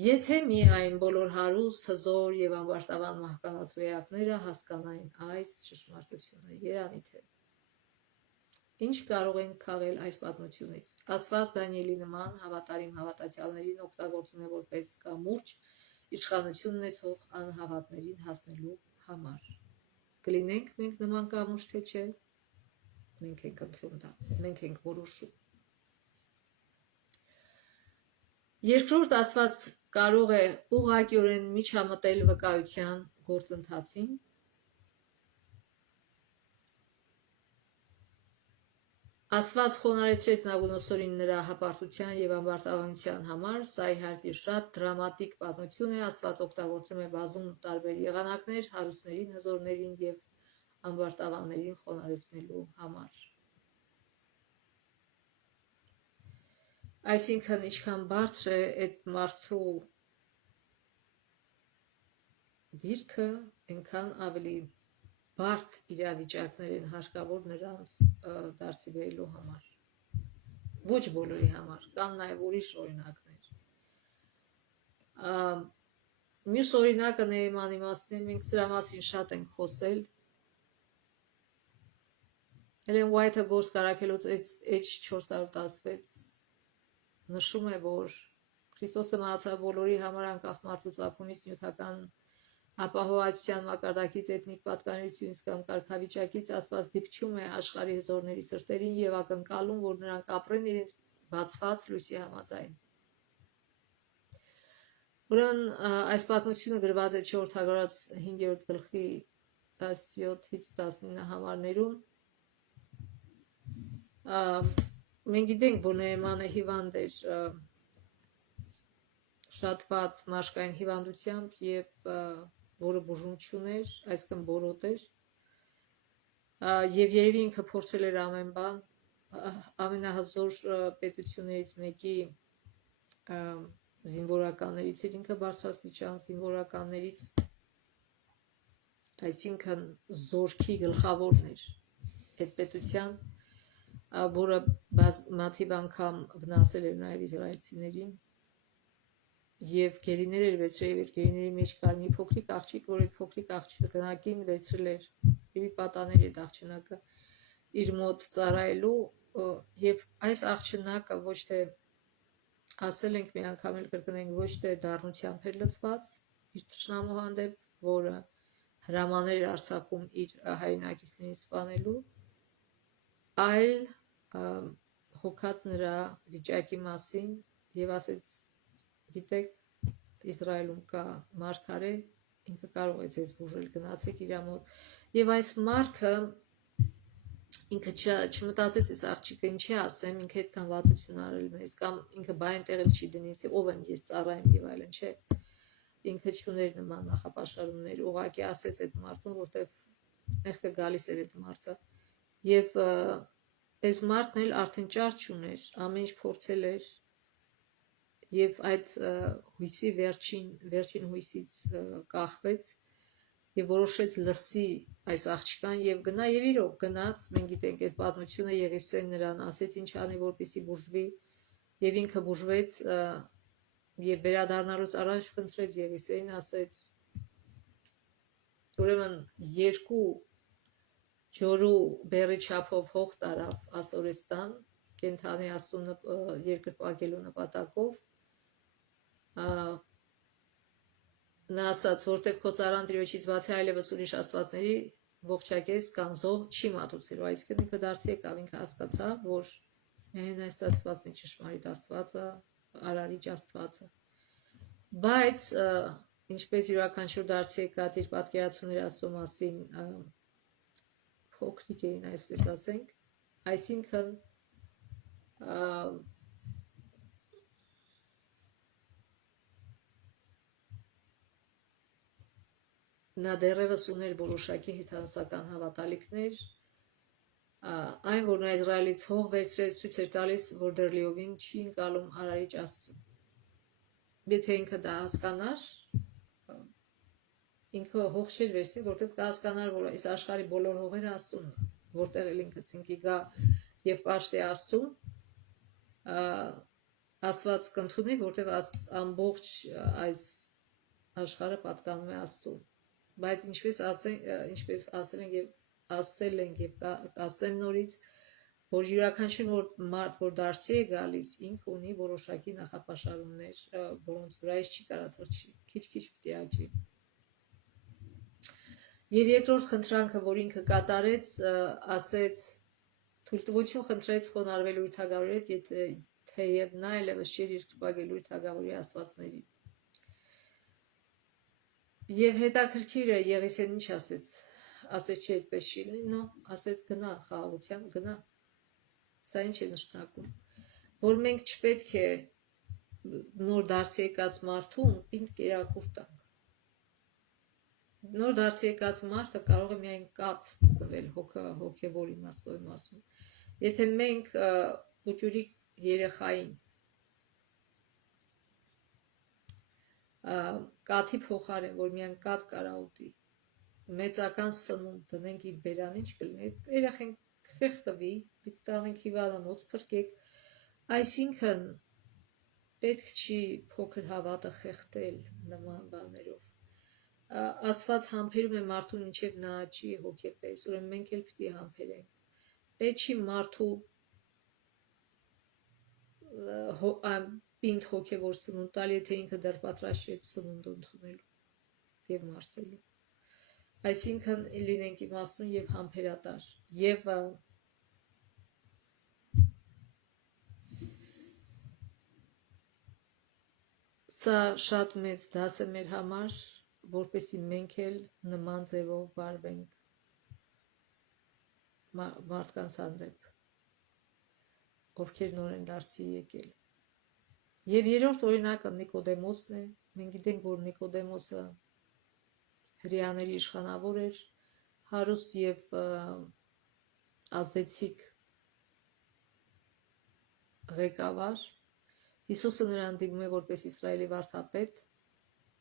Եթե միայն բոլոր հարուստ, հզոր եւ ամբարտավան մահկանացու էակները հասկանային այս ճշմարտությունը, երանի թե ինչ կարող են քաղել այս պատմությունից։ Աստված Դանիելի նման հավատարիմ հավատացյալներին օգտագործում է որպես կամուրջ իշխանություն ունեցող անհավատներին հասնելու համար։ Կլինենք մենք նման կամուրջ, թե չէ, մենք ենք ընտրում դա, մենք ենք որոշում։ Երկրորդ, Աստված կարող է ուղղակիորեն միջամտել վկայության գործընթացին։ Աստված խոնարհեցրեց Նաբուգոդոնոսորին նրա հպարտության եւ ամբարտավանության համար, սա իհարկե շատ դրամատիկ պատմություն է, Աստված օգտագործում է բազում տարբեր եղանակներ հարուստներին, հզորներին եւ ամբարտավաններին խոնարհեցնելու համար։ Այսինքն, ինչքան բարձր է այդ մարդու դիրքը, այնքան ավելի բարդ իրավիճակներ են հարկավոր նրանց դարձի բերելու համար։ Ոչ բոլորի համար, կան նաև ուրիշ օրինակներ։ Մյուս օրինակը Նեհեմանի մասն է, մենք սրա մասին շատ ենք խոսել։ Էլեն Ուայթը գործ կարաքելոց H416 նշում է, որ Քրիստոսը մահացավ բոլորի համար, անկախ մարդու ծագումից, նյութական ապահովության մակարդակից, էթնիկ պատկանելիությունից կամ կարգավիճակից, Աստված դիպչում է աշխարհի հզորների սրտերին եւ ակնկալում, որ նրանք ապրեն իրենց բացված լույսի համաձայն։ Ուրեմն այս պատմությունը գրված է 4 Թագավորաց 5-րդ գլխի 17-ից 19 համարներում։ Մենք գիտենք, որ Նեհեմանը հիվանդ էր շատ վատ մաշկային հիվանդությամբ եւ որը բուժում չուներ, այսինքն բորոտ էր, եւ երևի ինքը փորձել էր ամեն բան, ամենահզոր պետություններից մեկի զինվորականներից էր ինքը բարձրաստիճան զինվորականներից, այսինքն զորքի գլխավորն էր այդ պետության, որը բազմաթիվ անգամ վնասել էր նաեւ իսրայելցիներին եւ գերիներ էր վերցրել, եւ գերիների մեջ կար մի փոքրիկ աղջիկ, որ այդ փոքրիկ աղջկնակին վերցրել էր, եւ պատաներ այդ աղջնակը իր մոտ ծառայելու, եւ այս աղջնակը ոչ թե ասել ենք մի անգամ էլ կրկնենք, ոչ թե դառնությամբ էր լցված իր թշնամու հանդեպ, որը հրամաներ էր արձակում իր հայրենակիցներին սպանելու, այլ հոգած նրա վիճակի մասին եւ ասեց գիտեք Իսրայելում կա մարգարե ինքը կարող է ձեզ բուժել գնացեք իր մոտ եւ այս մարդը ինքը չմտածեց այս աղջիկը ինչի ասեմ ինքը այդքան վատություն արել մեզ կամ ինքը բայն տեղել չի դնից ով եմ ես ծառայեմ եւ այլն չէ ինքը չուներ նման նախապաշարումներ ուղղակի ասեց այդ մարդուն որտեվ մեղքը գալիս էր այդ մարդը եւ այս մարդն էլ արդեն ճար չուներ ամեն ինչ փորձել էր եւ այդ հույսի վերջին հույսից կախվեց եւ որոշեց լսի այս աղջկան եւ գնա եւ իրոք գնաց մենք գիտենք այդ պատմությունը Եղիսեն նրան ասեց ինչ անի որպեսի բուժվի եւ ինքը բուժվեց եւ վերադառնալուց առաջ խնդրեց Եղիսեին ասեց ուրեմն երկու ջորու բերի չափով հող տարավ ասորեստան կենթանի աստուն երկրպագելու նպատակով նա ասաց որտեվ քո ծառան Տիրոջից բացի այլևս ուրիշ աստվածների ողջակես կամ զոհ չի մատուցելու այսինքն ինքը դարձի եկավ ինքը հասկացավ որ միայն այս աստվածն է ճշմարիտ աստվածը արարիչ աստվածը բայց ինչպես յուրաքանչյուր դարձի եկած իր պատկերացումների Աստծո մասին փոքրիկ էին այսպես ասենք այսինքն նա դեռևս ուներ որոշակի հեթանոսական հավատալիքներ այն որ նա Իսրայելից հող վերցրեց ցույց էր տալիս որ դեռ լիովին չի ընկալում արարիչ Աստծուն եթե ինքը դա հասկանար ինքը հող չէր վերցնի որտեղ կհասկանար որ այս աշխարհի բոլոր հողերը Աստծունն է որտեղ էլ ինքը ցինկի գա եւ պաշտի Աստծուն Աստված կընդունի որտեղ ամբողջ այս աշխարհը պատկանում է Աստծուն բայց ինչպես ասել են եւ ասել ենք եւ կասեմ նորից որ յուրաքանչյուր մարդ որ դարձի է գալիս ինքը ունի որոշակի նախապաշարումներ որոնց վրայից չի կարա թռչի քիչ-քիչ պիտի աճի եւ երկրորդ խնդրանքը որ ինքը կատարեց ասեց թույլտվություն խնդրեց խոնարհվել իր թագավորի հետ եթե թեև նա այլևս չէր երկրպագելու իր թագավորի աստվածներին Եվ հետաքրքիր է Եղիսեն ինչ ասեց չէ այդպես չի լինի ասեց գնա խաղաղությամբ գնա սա ինչ է նշանակում որ մենք չպետք է նոր դարձի եկած մարդուն պինդ կերակուր տանք նոր դարձի եկած մարդը կարող է միայն կաթ սվել հոգևոր իմաստով եմ ասում եթե մենք փոքրիկ երեխային կաթի փոխարեն որ միայն կաթ կարա ուտի մեծական սնունդ դնենք իր բերան ինչ կլինի երեխեն խեղդվի պիտի տանենք հիվանդանոց փրկեք այսինքն պետք չի փոքր հավատը խեղդել նման բաներով Աստված համբերում է մարդուն ինչև նա աճի հոգեպես ուրեմն մենք էլ պիտի համբերենք պետք չի մարդու պինդ հոգևոր սնունդ տալ եթե ինքը դեռ պատրաստ չէ սնունդ ընդունելու եւ մարսելու այսինքն լինենք իմաստուն եւ համբերատար եւ սա շատ մեծ դաս է մեր համար որպեսզի մենք էլ նման ձևով վարվենք մարդկանց հանդեպ ովքեր նոր են դարձի եկել եւ երրորդ օրինակը Նիկոդեմոսն է մենք գիտենք որ Նիկոդեմոսը հրեաների իշխանավոր էր հարուստ եւ ազդեցիկ ղեկավար Հիսուսը նրան դիմում է որպես Իսրայելի վարդապետ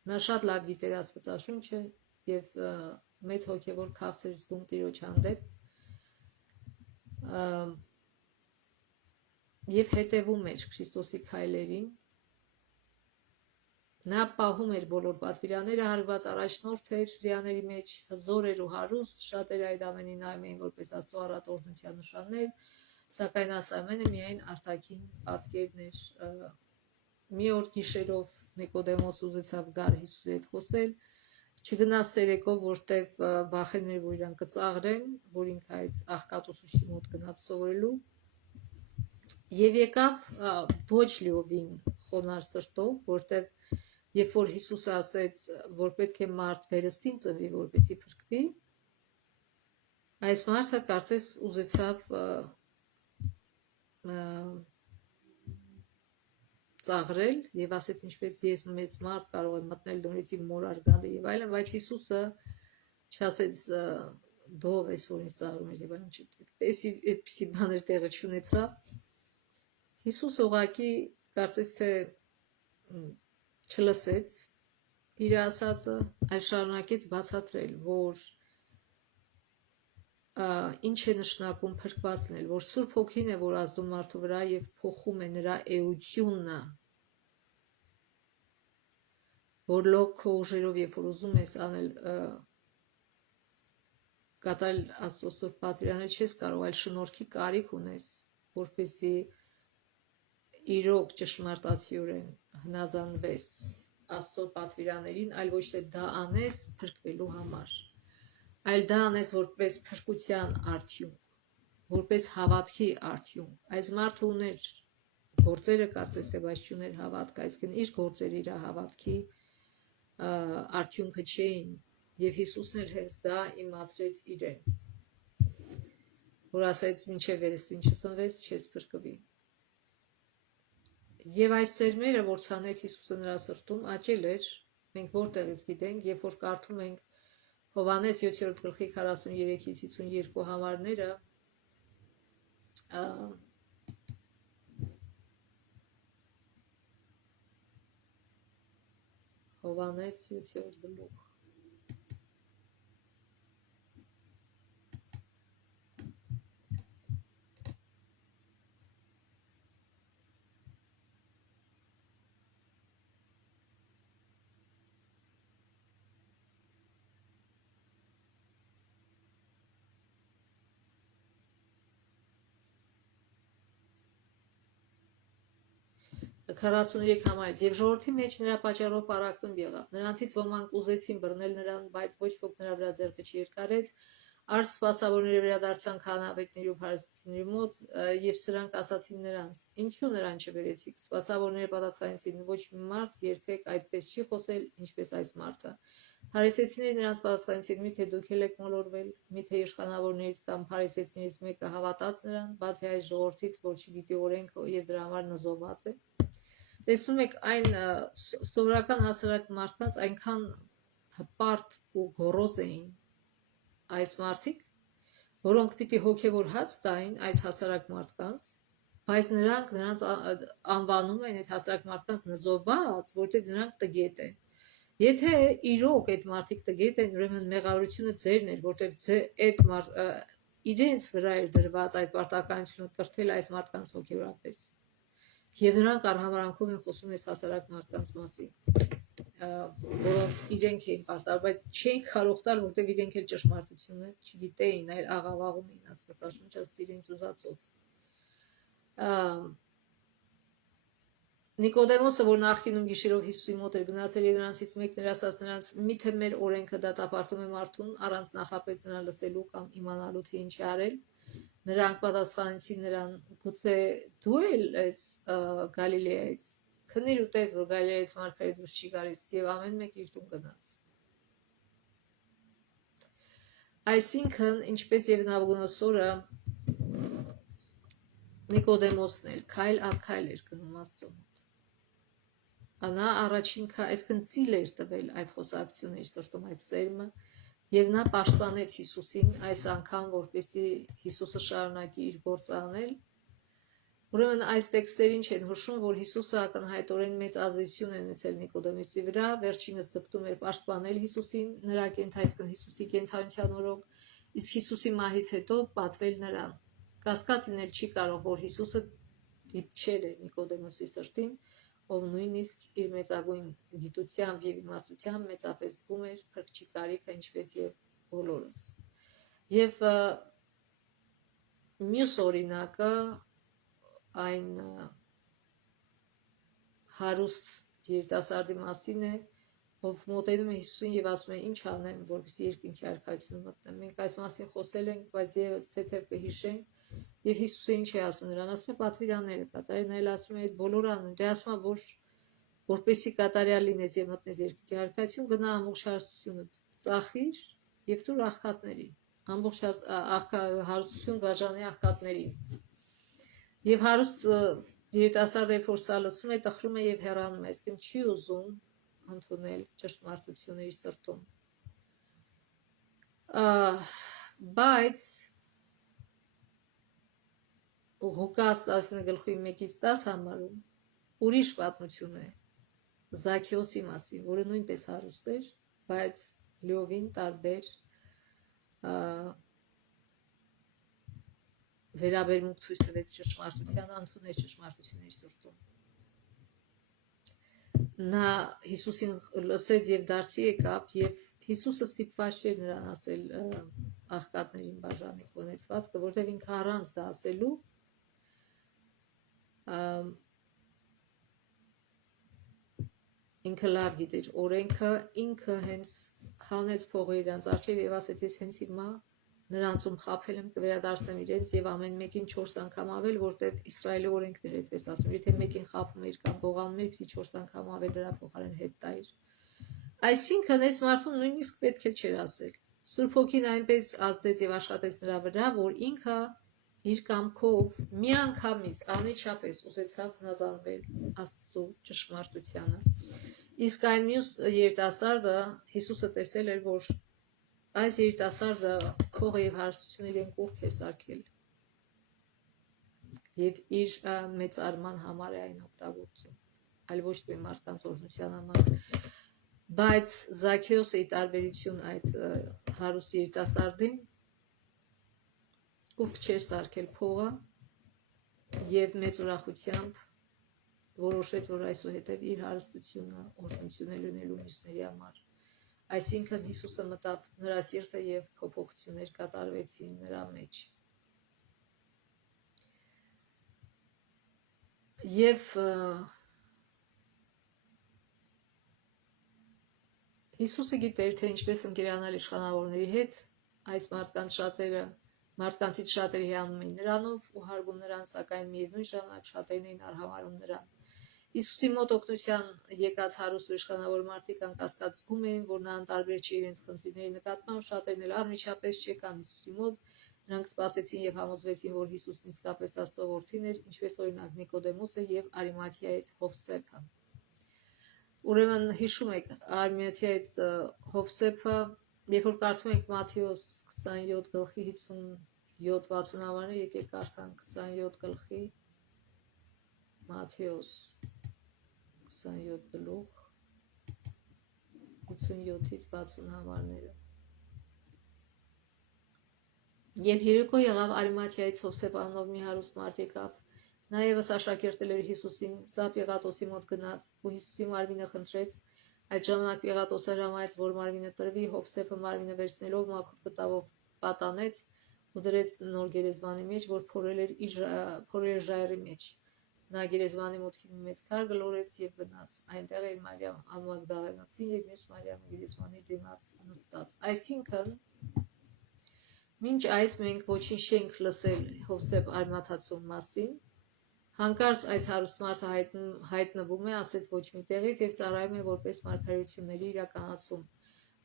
նա շատ լավ գիտեր Աստվածաշունչը եւ մեծ հոգեվոր քաղցր զգում Տիրոջ հանդեպ եւ հետևում էր Քրիստոսի քայլերին նա պահում էր բոլոր պատվիրանները հարված առաջնորդ էր հրեաների մեջ հզոր էր ու հարուստ շատ էր այդ ամենին նայում էին որպես Աստծո առատ օրհնության նշաններ սակայն այս ամենը միայն արտաքին պատկերն էր մի օր գիշերով Նիկոդեմոս ուզեցավ գար Հիսուսի հետ խոսել չգնաս ցերեկով, որտեվ վախենում էր, որ իրան կծաղրեն, որ ինքը այդ աղքատուսուչի մոտ գնաց սովորելու, եւ եկավ ոչ լիովին խոնարհ սրտով, որտեվ երբ որ Հիսուսը ասեց, որ պետք է մարդ վերստին ծնվի, որպեսզի փրկվի, այս մարդը կարծես ուզեցավ ծաղրել եւ ասեց ինչպես ես մեծ մարդ կարող եմ մտնել նորից իմ մոր արգանդը եւ այլն, բայց Հիսուսը չասեց դով ես որ ինձ ծաղրում ես եւ այլն, այդպեսի բաներ տեղը չունեցավ։ Հիսուս ուղղակի կարծես թե չլսեց իր ասածը, այլ շարունակեց բացատրել, որ ինչ է նշանակում փրկվածնել, որ Սուրբ Հոգին է, որ ազդում մարդու վրա եւ փոխում է նրա էությունը, որ լոկ քո ուժերով երբ որ ուզում ես անել կատարել Աստծո Սուրբ Պատվիրանները չես կարող, այլ շնորհքի կարիք ունես, որպեսզի իրոք ճշմարտացիորեն հնազանդվես Աստծո պատվիրաներին, այլ ոչ թե դա անես փրկվելու համար, այլ դա անես որպես փրկության արդյունք, որպես հավատքի արդյունք։ Այս մարդը ուներ գործերը կարծես թե, բայց չուներ հավատք, այսինքն իր գործերը իր հավատքի արդյունքը չէին, եւ Հիսուսն էլ հենց դա իմացրեց իրեն, որ ասեց մինչև վերստին չծնվես, չես փրկվի։ Եվ այս սերմերը, որ ցանեց Հիսուսը նրա սրտում, աճել էր, մենք որտեղից գիտենք, երբ որ կարդում ենք Հովհաննես 7-րդ գլխի 43-ից 52 համարները, Հովհաննես 7-րդ գլուխ համարից եւ ժողովրդի մեջ նրա պատճառով պառակտում եղավ։ Նրանցից ոմանք ուզեցին բռնել նրան, բայց ոչ ոք նրա վրա ձեռքը չերկարեց։ Արդ սպասավորները վերադարձան քահանայապետների ու փարիսեցիների մոտ եւ սրանք ասացին նրանց. Ինչու նրան չբերեցիք։ Սպասավորները պատասխանեցին. ոչ մի մարդ երբեք այդպես չի խոսել, ինչպես այս մարդը։ Փարիսեցիները նրանց պատասխանեցին. միթե դուք եք մոլորվել, միթե իշխանավորներից կամ փարիսեցիներից մեկը հավատաց նրան, բացի այս ժողովրդից, որ չգիտի օրենքը եւ դրա համար նզովված է։ Տեսնում եք, այն սովորական հասարակ մարդկանց այնքան հպարտ ու գոռոզ էին այս մարդիկ, որոնք պիտի հոգևոր հաց տային այս հասարակ մարդկանց, բայց նրանց անվանում են այդ հասարակ մարդկանց նզովված, որտեղ նրանք տգետ են։ Եթե իրոք այդ մարդիկ տգետ են, ուրեմն մեղավորությունը ձերն էր, որտեղ իրենց վրա էր դրված այդ պարտականությունը կրթել այս մարդկանց հոգևորապես։ Եվ նրանք արհամարանքով են խոսում այս հասարակ մարդկանց մասին, որոնց իրենք էին պարտավոր, բայց չէին կարող տալ, որտեղ իրենք էլ ճշմարտությունը չգիտեին, այլ աղավաղում էին Աստվածաշունչը իրենց ուզածով։ Նիկոդեմոսը, որ նախկինում գիշերով Հիսուսի մոտ էր գնացել եւ նրանցից մեկն էր ասած նրանց. միթե մեր օրենքը դատապարտում է մարդուն առանց նախապես նրան լսելու կամ իմանալու թե ինչ է արել։ Նրանք պատասխանեցին նրան. գուցե դու էլ ես Գալիլեայից։ Քնիր ու տես, որ Գալիլեայից մարգարե դուրս չի գալիս, եւ ամեն մեկ իր տուն գնաց։ Այսինքն, ինչպես եւ Նավուգոնոսորը, Նիկոդեմոսն էլ քայլ առ քայլ էր գնում Աստծո մոտ։ Նա առաջին այսքան ծիլ էր տվել այդ խոսակցությունների սրտում այդ սերմը, եւ նա պաշտպանեց Հիսուսին այս անգամ, որպեսզի Հիսուսը շարունակի իր գործը անել։ Ուրեմն այս տեքստերին չեն հուշում, որ Հիսուսը ակնհայտորեն մեծ ազդեցություն է ունեցել Նիկոդեմոսի վրա, վերջինս ձգտում էր պաշտպանել Հիսուսին, նրա այսքան Հիսուսի կենդանության օրոք, իսկ Հիսուսի մահից հետո պատվել նրան։ Կասկած լինել չի կարող, որ Հիսուսը դիպչել է Նիկոդեմոսի սրտին, ով նույնիսկ իր մեծագույն գիտությամբ եւ իմաստությամբ մեծապես զգում էր փրկչի կարիքը, ինչպես եւ բոլորս։ Եվ մյուս օրինակը այն հարուստ երիտասարդի մասին է, ով մոտենում է Հիսուսին եւ ասում է ինչ անեմ, որպեսզի երկինքի արքայությունը մտնեմ։ Մենք այս մասին խոսել ենք, բայց եւս թեթև կհիշենք։ Եվ Հիսուսը ինչ է ասում նրան, ասում է պատվիրանները կատարել, նա էլ ասում է այդ բոլոր անում, դե ասում է որ որպեսզի կատարյալ լինես եւ մտնես երկինքի արքայություն, գնա ամբողջ հարստությունը ծախիր եւ դուր աղքատներին, ամբողջ հարստություն բաժանի աղքատներին։ Եվ հարուստ երիտասարդը որ սա լսում է, տխրում է եւ հեռանում է, այսինքն չի ուզում ընդունել ճշտմարտությունը իր սրտում։ Բայց Ղուկաս 10:1-10 համարում ուրիշ պատմություն է Զաքեոսի մասին, որը նույնպես հարուստ էր, բայց լիովին տարբեր վերաբերմունք ցույց տվեց ճշմարտությանը, ընդունել ճշմարտությունների սրտում։ Նա Հիսուսին լսեց եւ դարձի եկավ, եւ Հիսուսը ստիպված չէր նրան ասել աղքատներին բաժանի կոնեցվածքը, որտեղ ինքը առանց դա ասելու ինքը լավ գիտեր օրենքը, ինքը հենց հանեց փողը իրանց առջև եւ ասեց ես հենց հիմա նրանցում խաբել եմ, կվերադարձնեմ իրենց եւ ամեն մեկին 4 անգամ ավել, որտեղ Իսրայելի օրենքներ այդպես ասում, եթե մեկին խաբում էր կամ գողանում էր, պիտի 4 անգամ ավել դրա փոխարեն հետ տայր։ Այսինքն այս մարդուն նույնիսկ պետք է չէր ասել։ Սուրբ Հոգին այնպես ազդեց եւ աշխատեց նրա վրա, որ ինքը իր կամքով միանգամից անմիջապես ուզեցավ հնազանդվել Աստծո ճշմարտությանը։ Իսկ այն մյուս երիտասարդը Հիսուսը տեսել էր, որ այս երիտասարդը փողը եւ հարստությունը իրեն կուռք է սարքել եւ իր մեծարման համար է այն օգտագործում, այլ ոչ թե մարդկանց օրհնության համար։ Բայց Զաքեոսը ի տարբերություն այդ հարուստ երիտասարդին կուռք չէր սարքել փողը եւ մեծ ուրախությամբ որոշեց, որ այսուհետև իր հարստությունը օրհնություն է լինելու մյուսների համար։ Այսինքն Հիսուսը մտավ նրա սիրտը եւ փոփոխություններ կատարվեցին նրա մեջ։ Եվ Հիսուսը գիտեր, թե ինչպես ընկերանալ իշխանավորների հետ, այս մարդկանցից շատերը հիանում էին նրանով ու հարգում նրան, սակայն միևնույն ժամանակ շատերն էին արհամարհում նրան։ Հիսուսի մոտ օգնության եկած հարուստ ու իշխանավոր մարդիկ անկասկած զգում էին, որ նա անտարբեր չի իրենց խնդիրների նկատմամբ, շատերն էլ անմիջապես չեկան Հիսուսի մոտ, նրանք սպասեցին եւ համոզվեցին, որ Հիսուսն իսկապես Աստծո որդին էր, ինչպես օրինակ Նիկոդեմոսը եւ Արիմաթիայից Հովսեփը։ Ուրեմն հիշում եք Արիմաթիայից Հովսեփը, երբ որ կարդում ենք Մատթեոս 27:57-60 համարներ, եկեք կարդանք 27 գլխի Մատթեոս 27 գլուխ 57-60 համարները։ Երբ երեկո եղավ, Արիմաթիայից Հովսեփ անունով մի հարուստ մարդ եկավ, նա ևս աշակերտել էր Հիսուսին, սա Պիղատոսի մոտ գնաց ու Հիսուսի մարմինը խնդրեց, այդ ժամանակ Պիղատոսը հրամայեց, որ մարմինը տրվի, Հովսեփը մարմինը վերցնելով մաքուր կտավով պատանեց ու դրեց նոր գերեզմանի մեջ, որ փորել էր ժայռի մեջ։ Նա գերեզմանի մուտքի մի մեծ քար գլորեց եւ գնաց։ Այնտեղ էին Մարիամ Մագդաղենացին եւ մյուս Մարիամը գերեզմանի դիմաց նստած։ Այսինքն մինչ այս մենք ոչինչ չենք լսել Հովսեփ Արմաթացու մասին, հանկարծ այս հարուստ մարդը հայտնվում է, ասես ոչ մի տեղից եւ ծառայում է որպես մարգարեությունների իրականացում։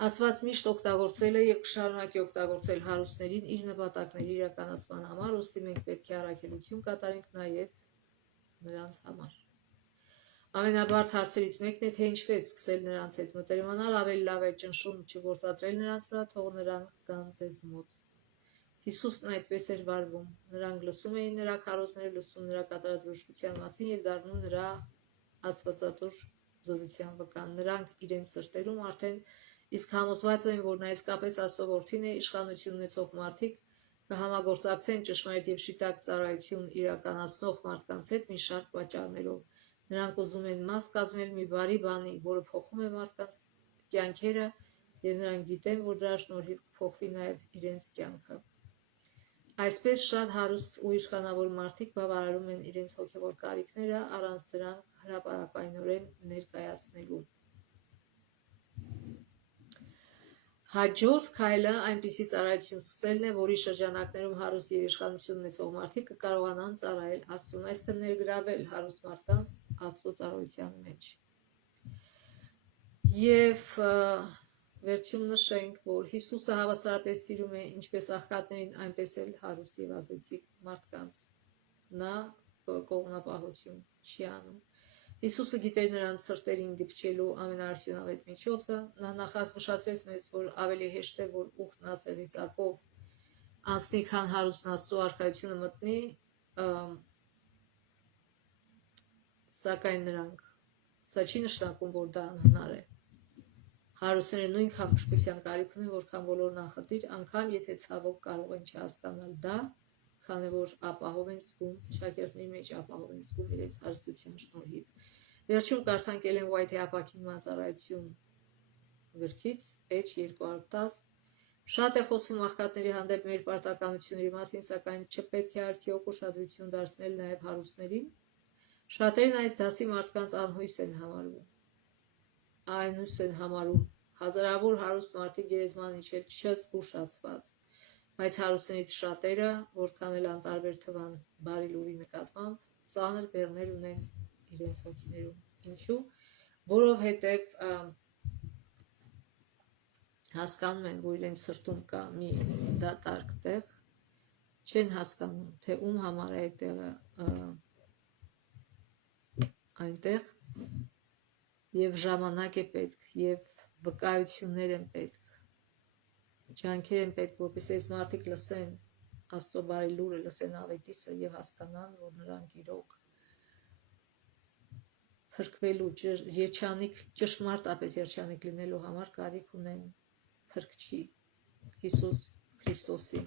Աստված միշտ օգտագործել է եւ կշարունակի օգտագործել հարուստներին իր նպատակների իրականացման համար, ուստի մենք պետք է առաքելություն կատարենք նաեւ նրանց համար։ Ամենաբարդ հարցերից մեկն է, թե ինչպես սկսել նրանց հետ մտերմանալ, ավելի լավ է ճնշում չգործադրել նրանց վրա, թող նրանք գան ձեզ մոտ։ Հիսուսն այդպես էր վարվում, նրանք լսում էին նրա քարոզները, լսում նրա կատարած վրուժության մասին եւ դառնում նրա աստվածատուր զորության վկան։ Նրանք իրենց սրտերում արդեն իսկ համոզված են, որ նա իսկապես Աստծո որդին է, իշխանություն ունեցող մարդիկ կհամագործակցեն ճշմարիտ եւ շիտակ ծառայություն իրականացնող մարդկանց հետ մի շարք պատճառներով։ Նրանք ուզում են մաս կազմել մի բարի բանի, որը փոխում է մարդկանց կյանքերը, եւ նրանք գիտեն, որ դրա շնորհիվ կփոխվի նաեւ իրենց կյանքը։ Այսպես շատ հարուստ ու իշխանավոր մարդիկ բավարարում են իրենց հոգևոր կարիքները առանց դրանք հրապարակայնորեն ներկայացնելու։ Հաջորդ քայլը այնպիսի ծառայություն սկսելն է, որի շրջանակներում հարուստ եւ իշխանություն ունեցող մարդիկ կկարողանան ծառայել Աստծուն, այսինքն ներգրավել հարուստ մարդկանց Աստծո ծառայության մեջ։ Եվ վերջում նշենք, որ Հիսուսը հավասարապես սիրում է ինչպես աղքատներին, այնպես էլ հարուստ եւ ազդեցիկ մարդկանց։ Նա կողմնապահություն չի անում։ Հիսուսը գիտեր նրանց սրտերին դիպչելու ամենաարդյունավետ միջոցը, նա նախազգուշացրեց մեզ, որ ավելի հեշտ է, որ ուխտն ասեղի ծակով անցնի, քան հարուստն Աստծո արքայությունը մտնի, սակայն սա չի նշանակում, որ դա անհնար է։ Հարուստները նույնքան փրկության կարիք ունեն, որքան բոլոր նախադիր, անգամ եթե ցավոք կարող են չհասկանալ դա, քանի որ ապահով են զգում, շակերտների մեջ ապահով են զգում իրենց հարստության շնորհիվ։ Վերջում կարդանք Էլեն Ուայթի ապաքինման ծառայություն գրքից, H 210։ Շատ է խոսվում աղքատների հանդեպ մեր պարտականությունների մասին, սակայն չպետք է արդյոք ուշադրություն դարձնել նաև հարուստներին։ Շատերն այս դասի մարդկանց անհույս են համարում։ Այնուս են համարում հազարավոր հարուստ մարդիկ գերեզման իջել չզգուշացված, բայց հարուստներից շատերը, որքան էլ անտարբեր թվան բարի լուրի նկատմամբ, ծանր բեռներ ունեն իրենց հոգիներում։ Ինչու՞։ Որովհետև հասկանում են, որ իրենց սրտում կա մի դատարկ տեղ, չեն հասկանում, թե ում համար է այդ տեղը այնտեղ, եւ ժամանակ է պետք, եւ վկայություններ են պետք, ջանքեր են պետք, որպեսզի այս մարդիկ լսեն Աստծո բարի լուրը, լսեն ավետիսը եւ հասկանան, որ նրանք իրոք փրկվելու երջանիկ, ճշմարտապես երջանիկ լինելու համար կարիք ունեն Փրկչի Հիսուս Քրիստոսի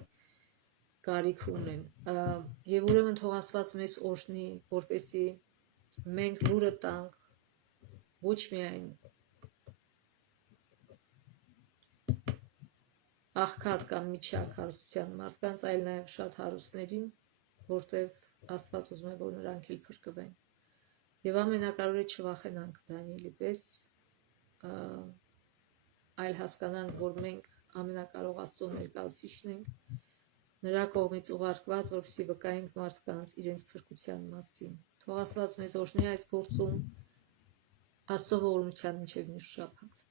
կարիք ունեն։ Եվ ուրեմն թող Աստված մեզ օրհնի, որպեսզի մենք լուրը տանք ոչ միայն աղքատ կամ միջակ հարստության մարդկանց, այլ նաև շատ հարուստներին, որտեղ Աստված ուզում է, որ նրանք էլ փրկվեն։ Եվ ամենակարևորը չվախենանք Դանիելի պես, այլ հասկանանք, որ մենք ամենակարող Աստծո ներկայացուցիչն ենք, նրա կողմից ուղարկված, որպեսզի վկայենք մարդկանց իրենց փրկության մասին։ Թող Աստված մեզ օրհնի այս գործում, Աստծո ողորմության մինչև մյուս շաբաթ։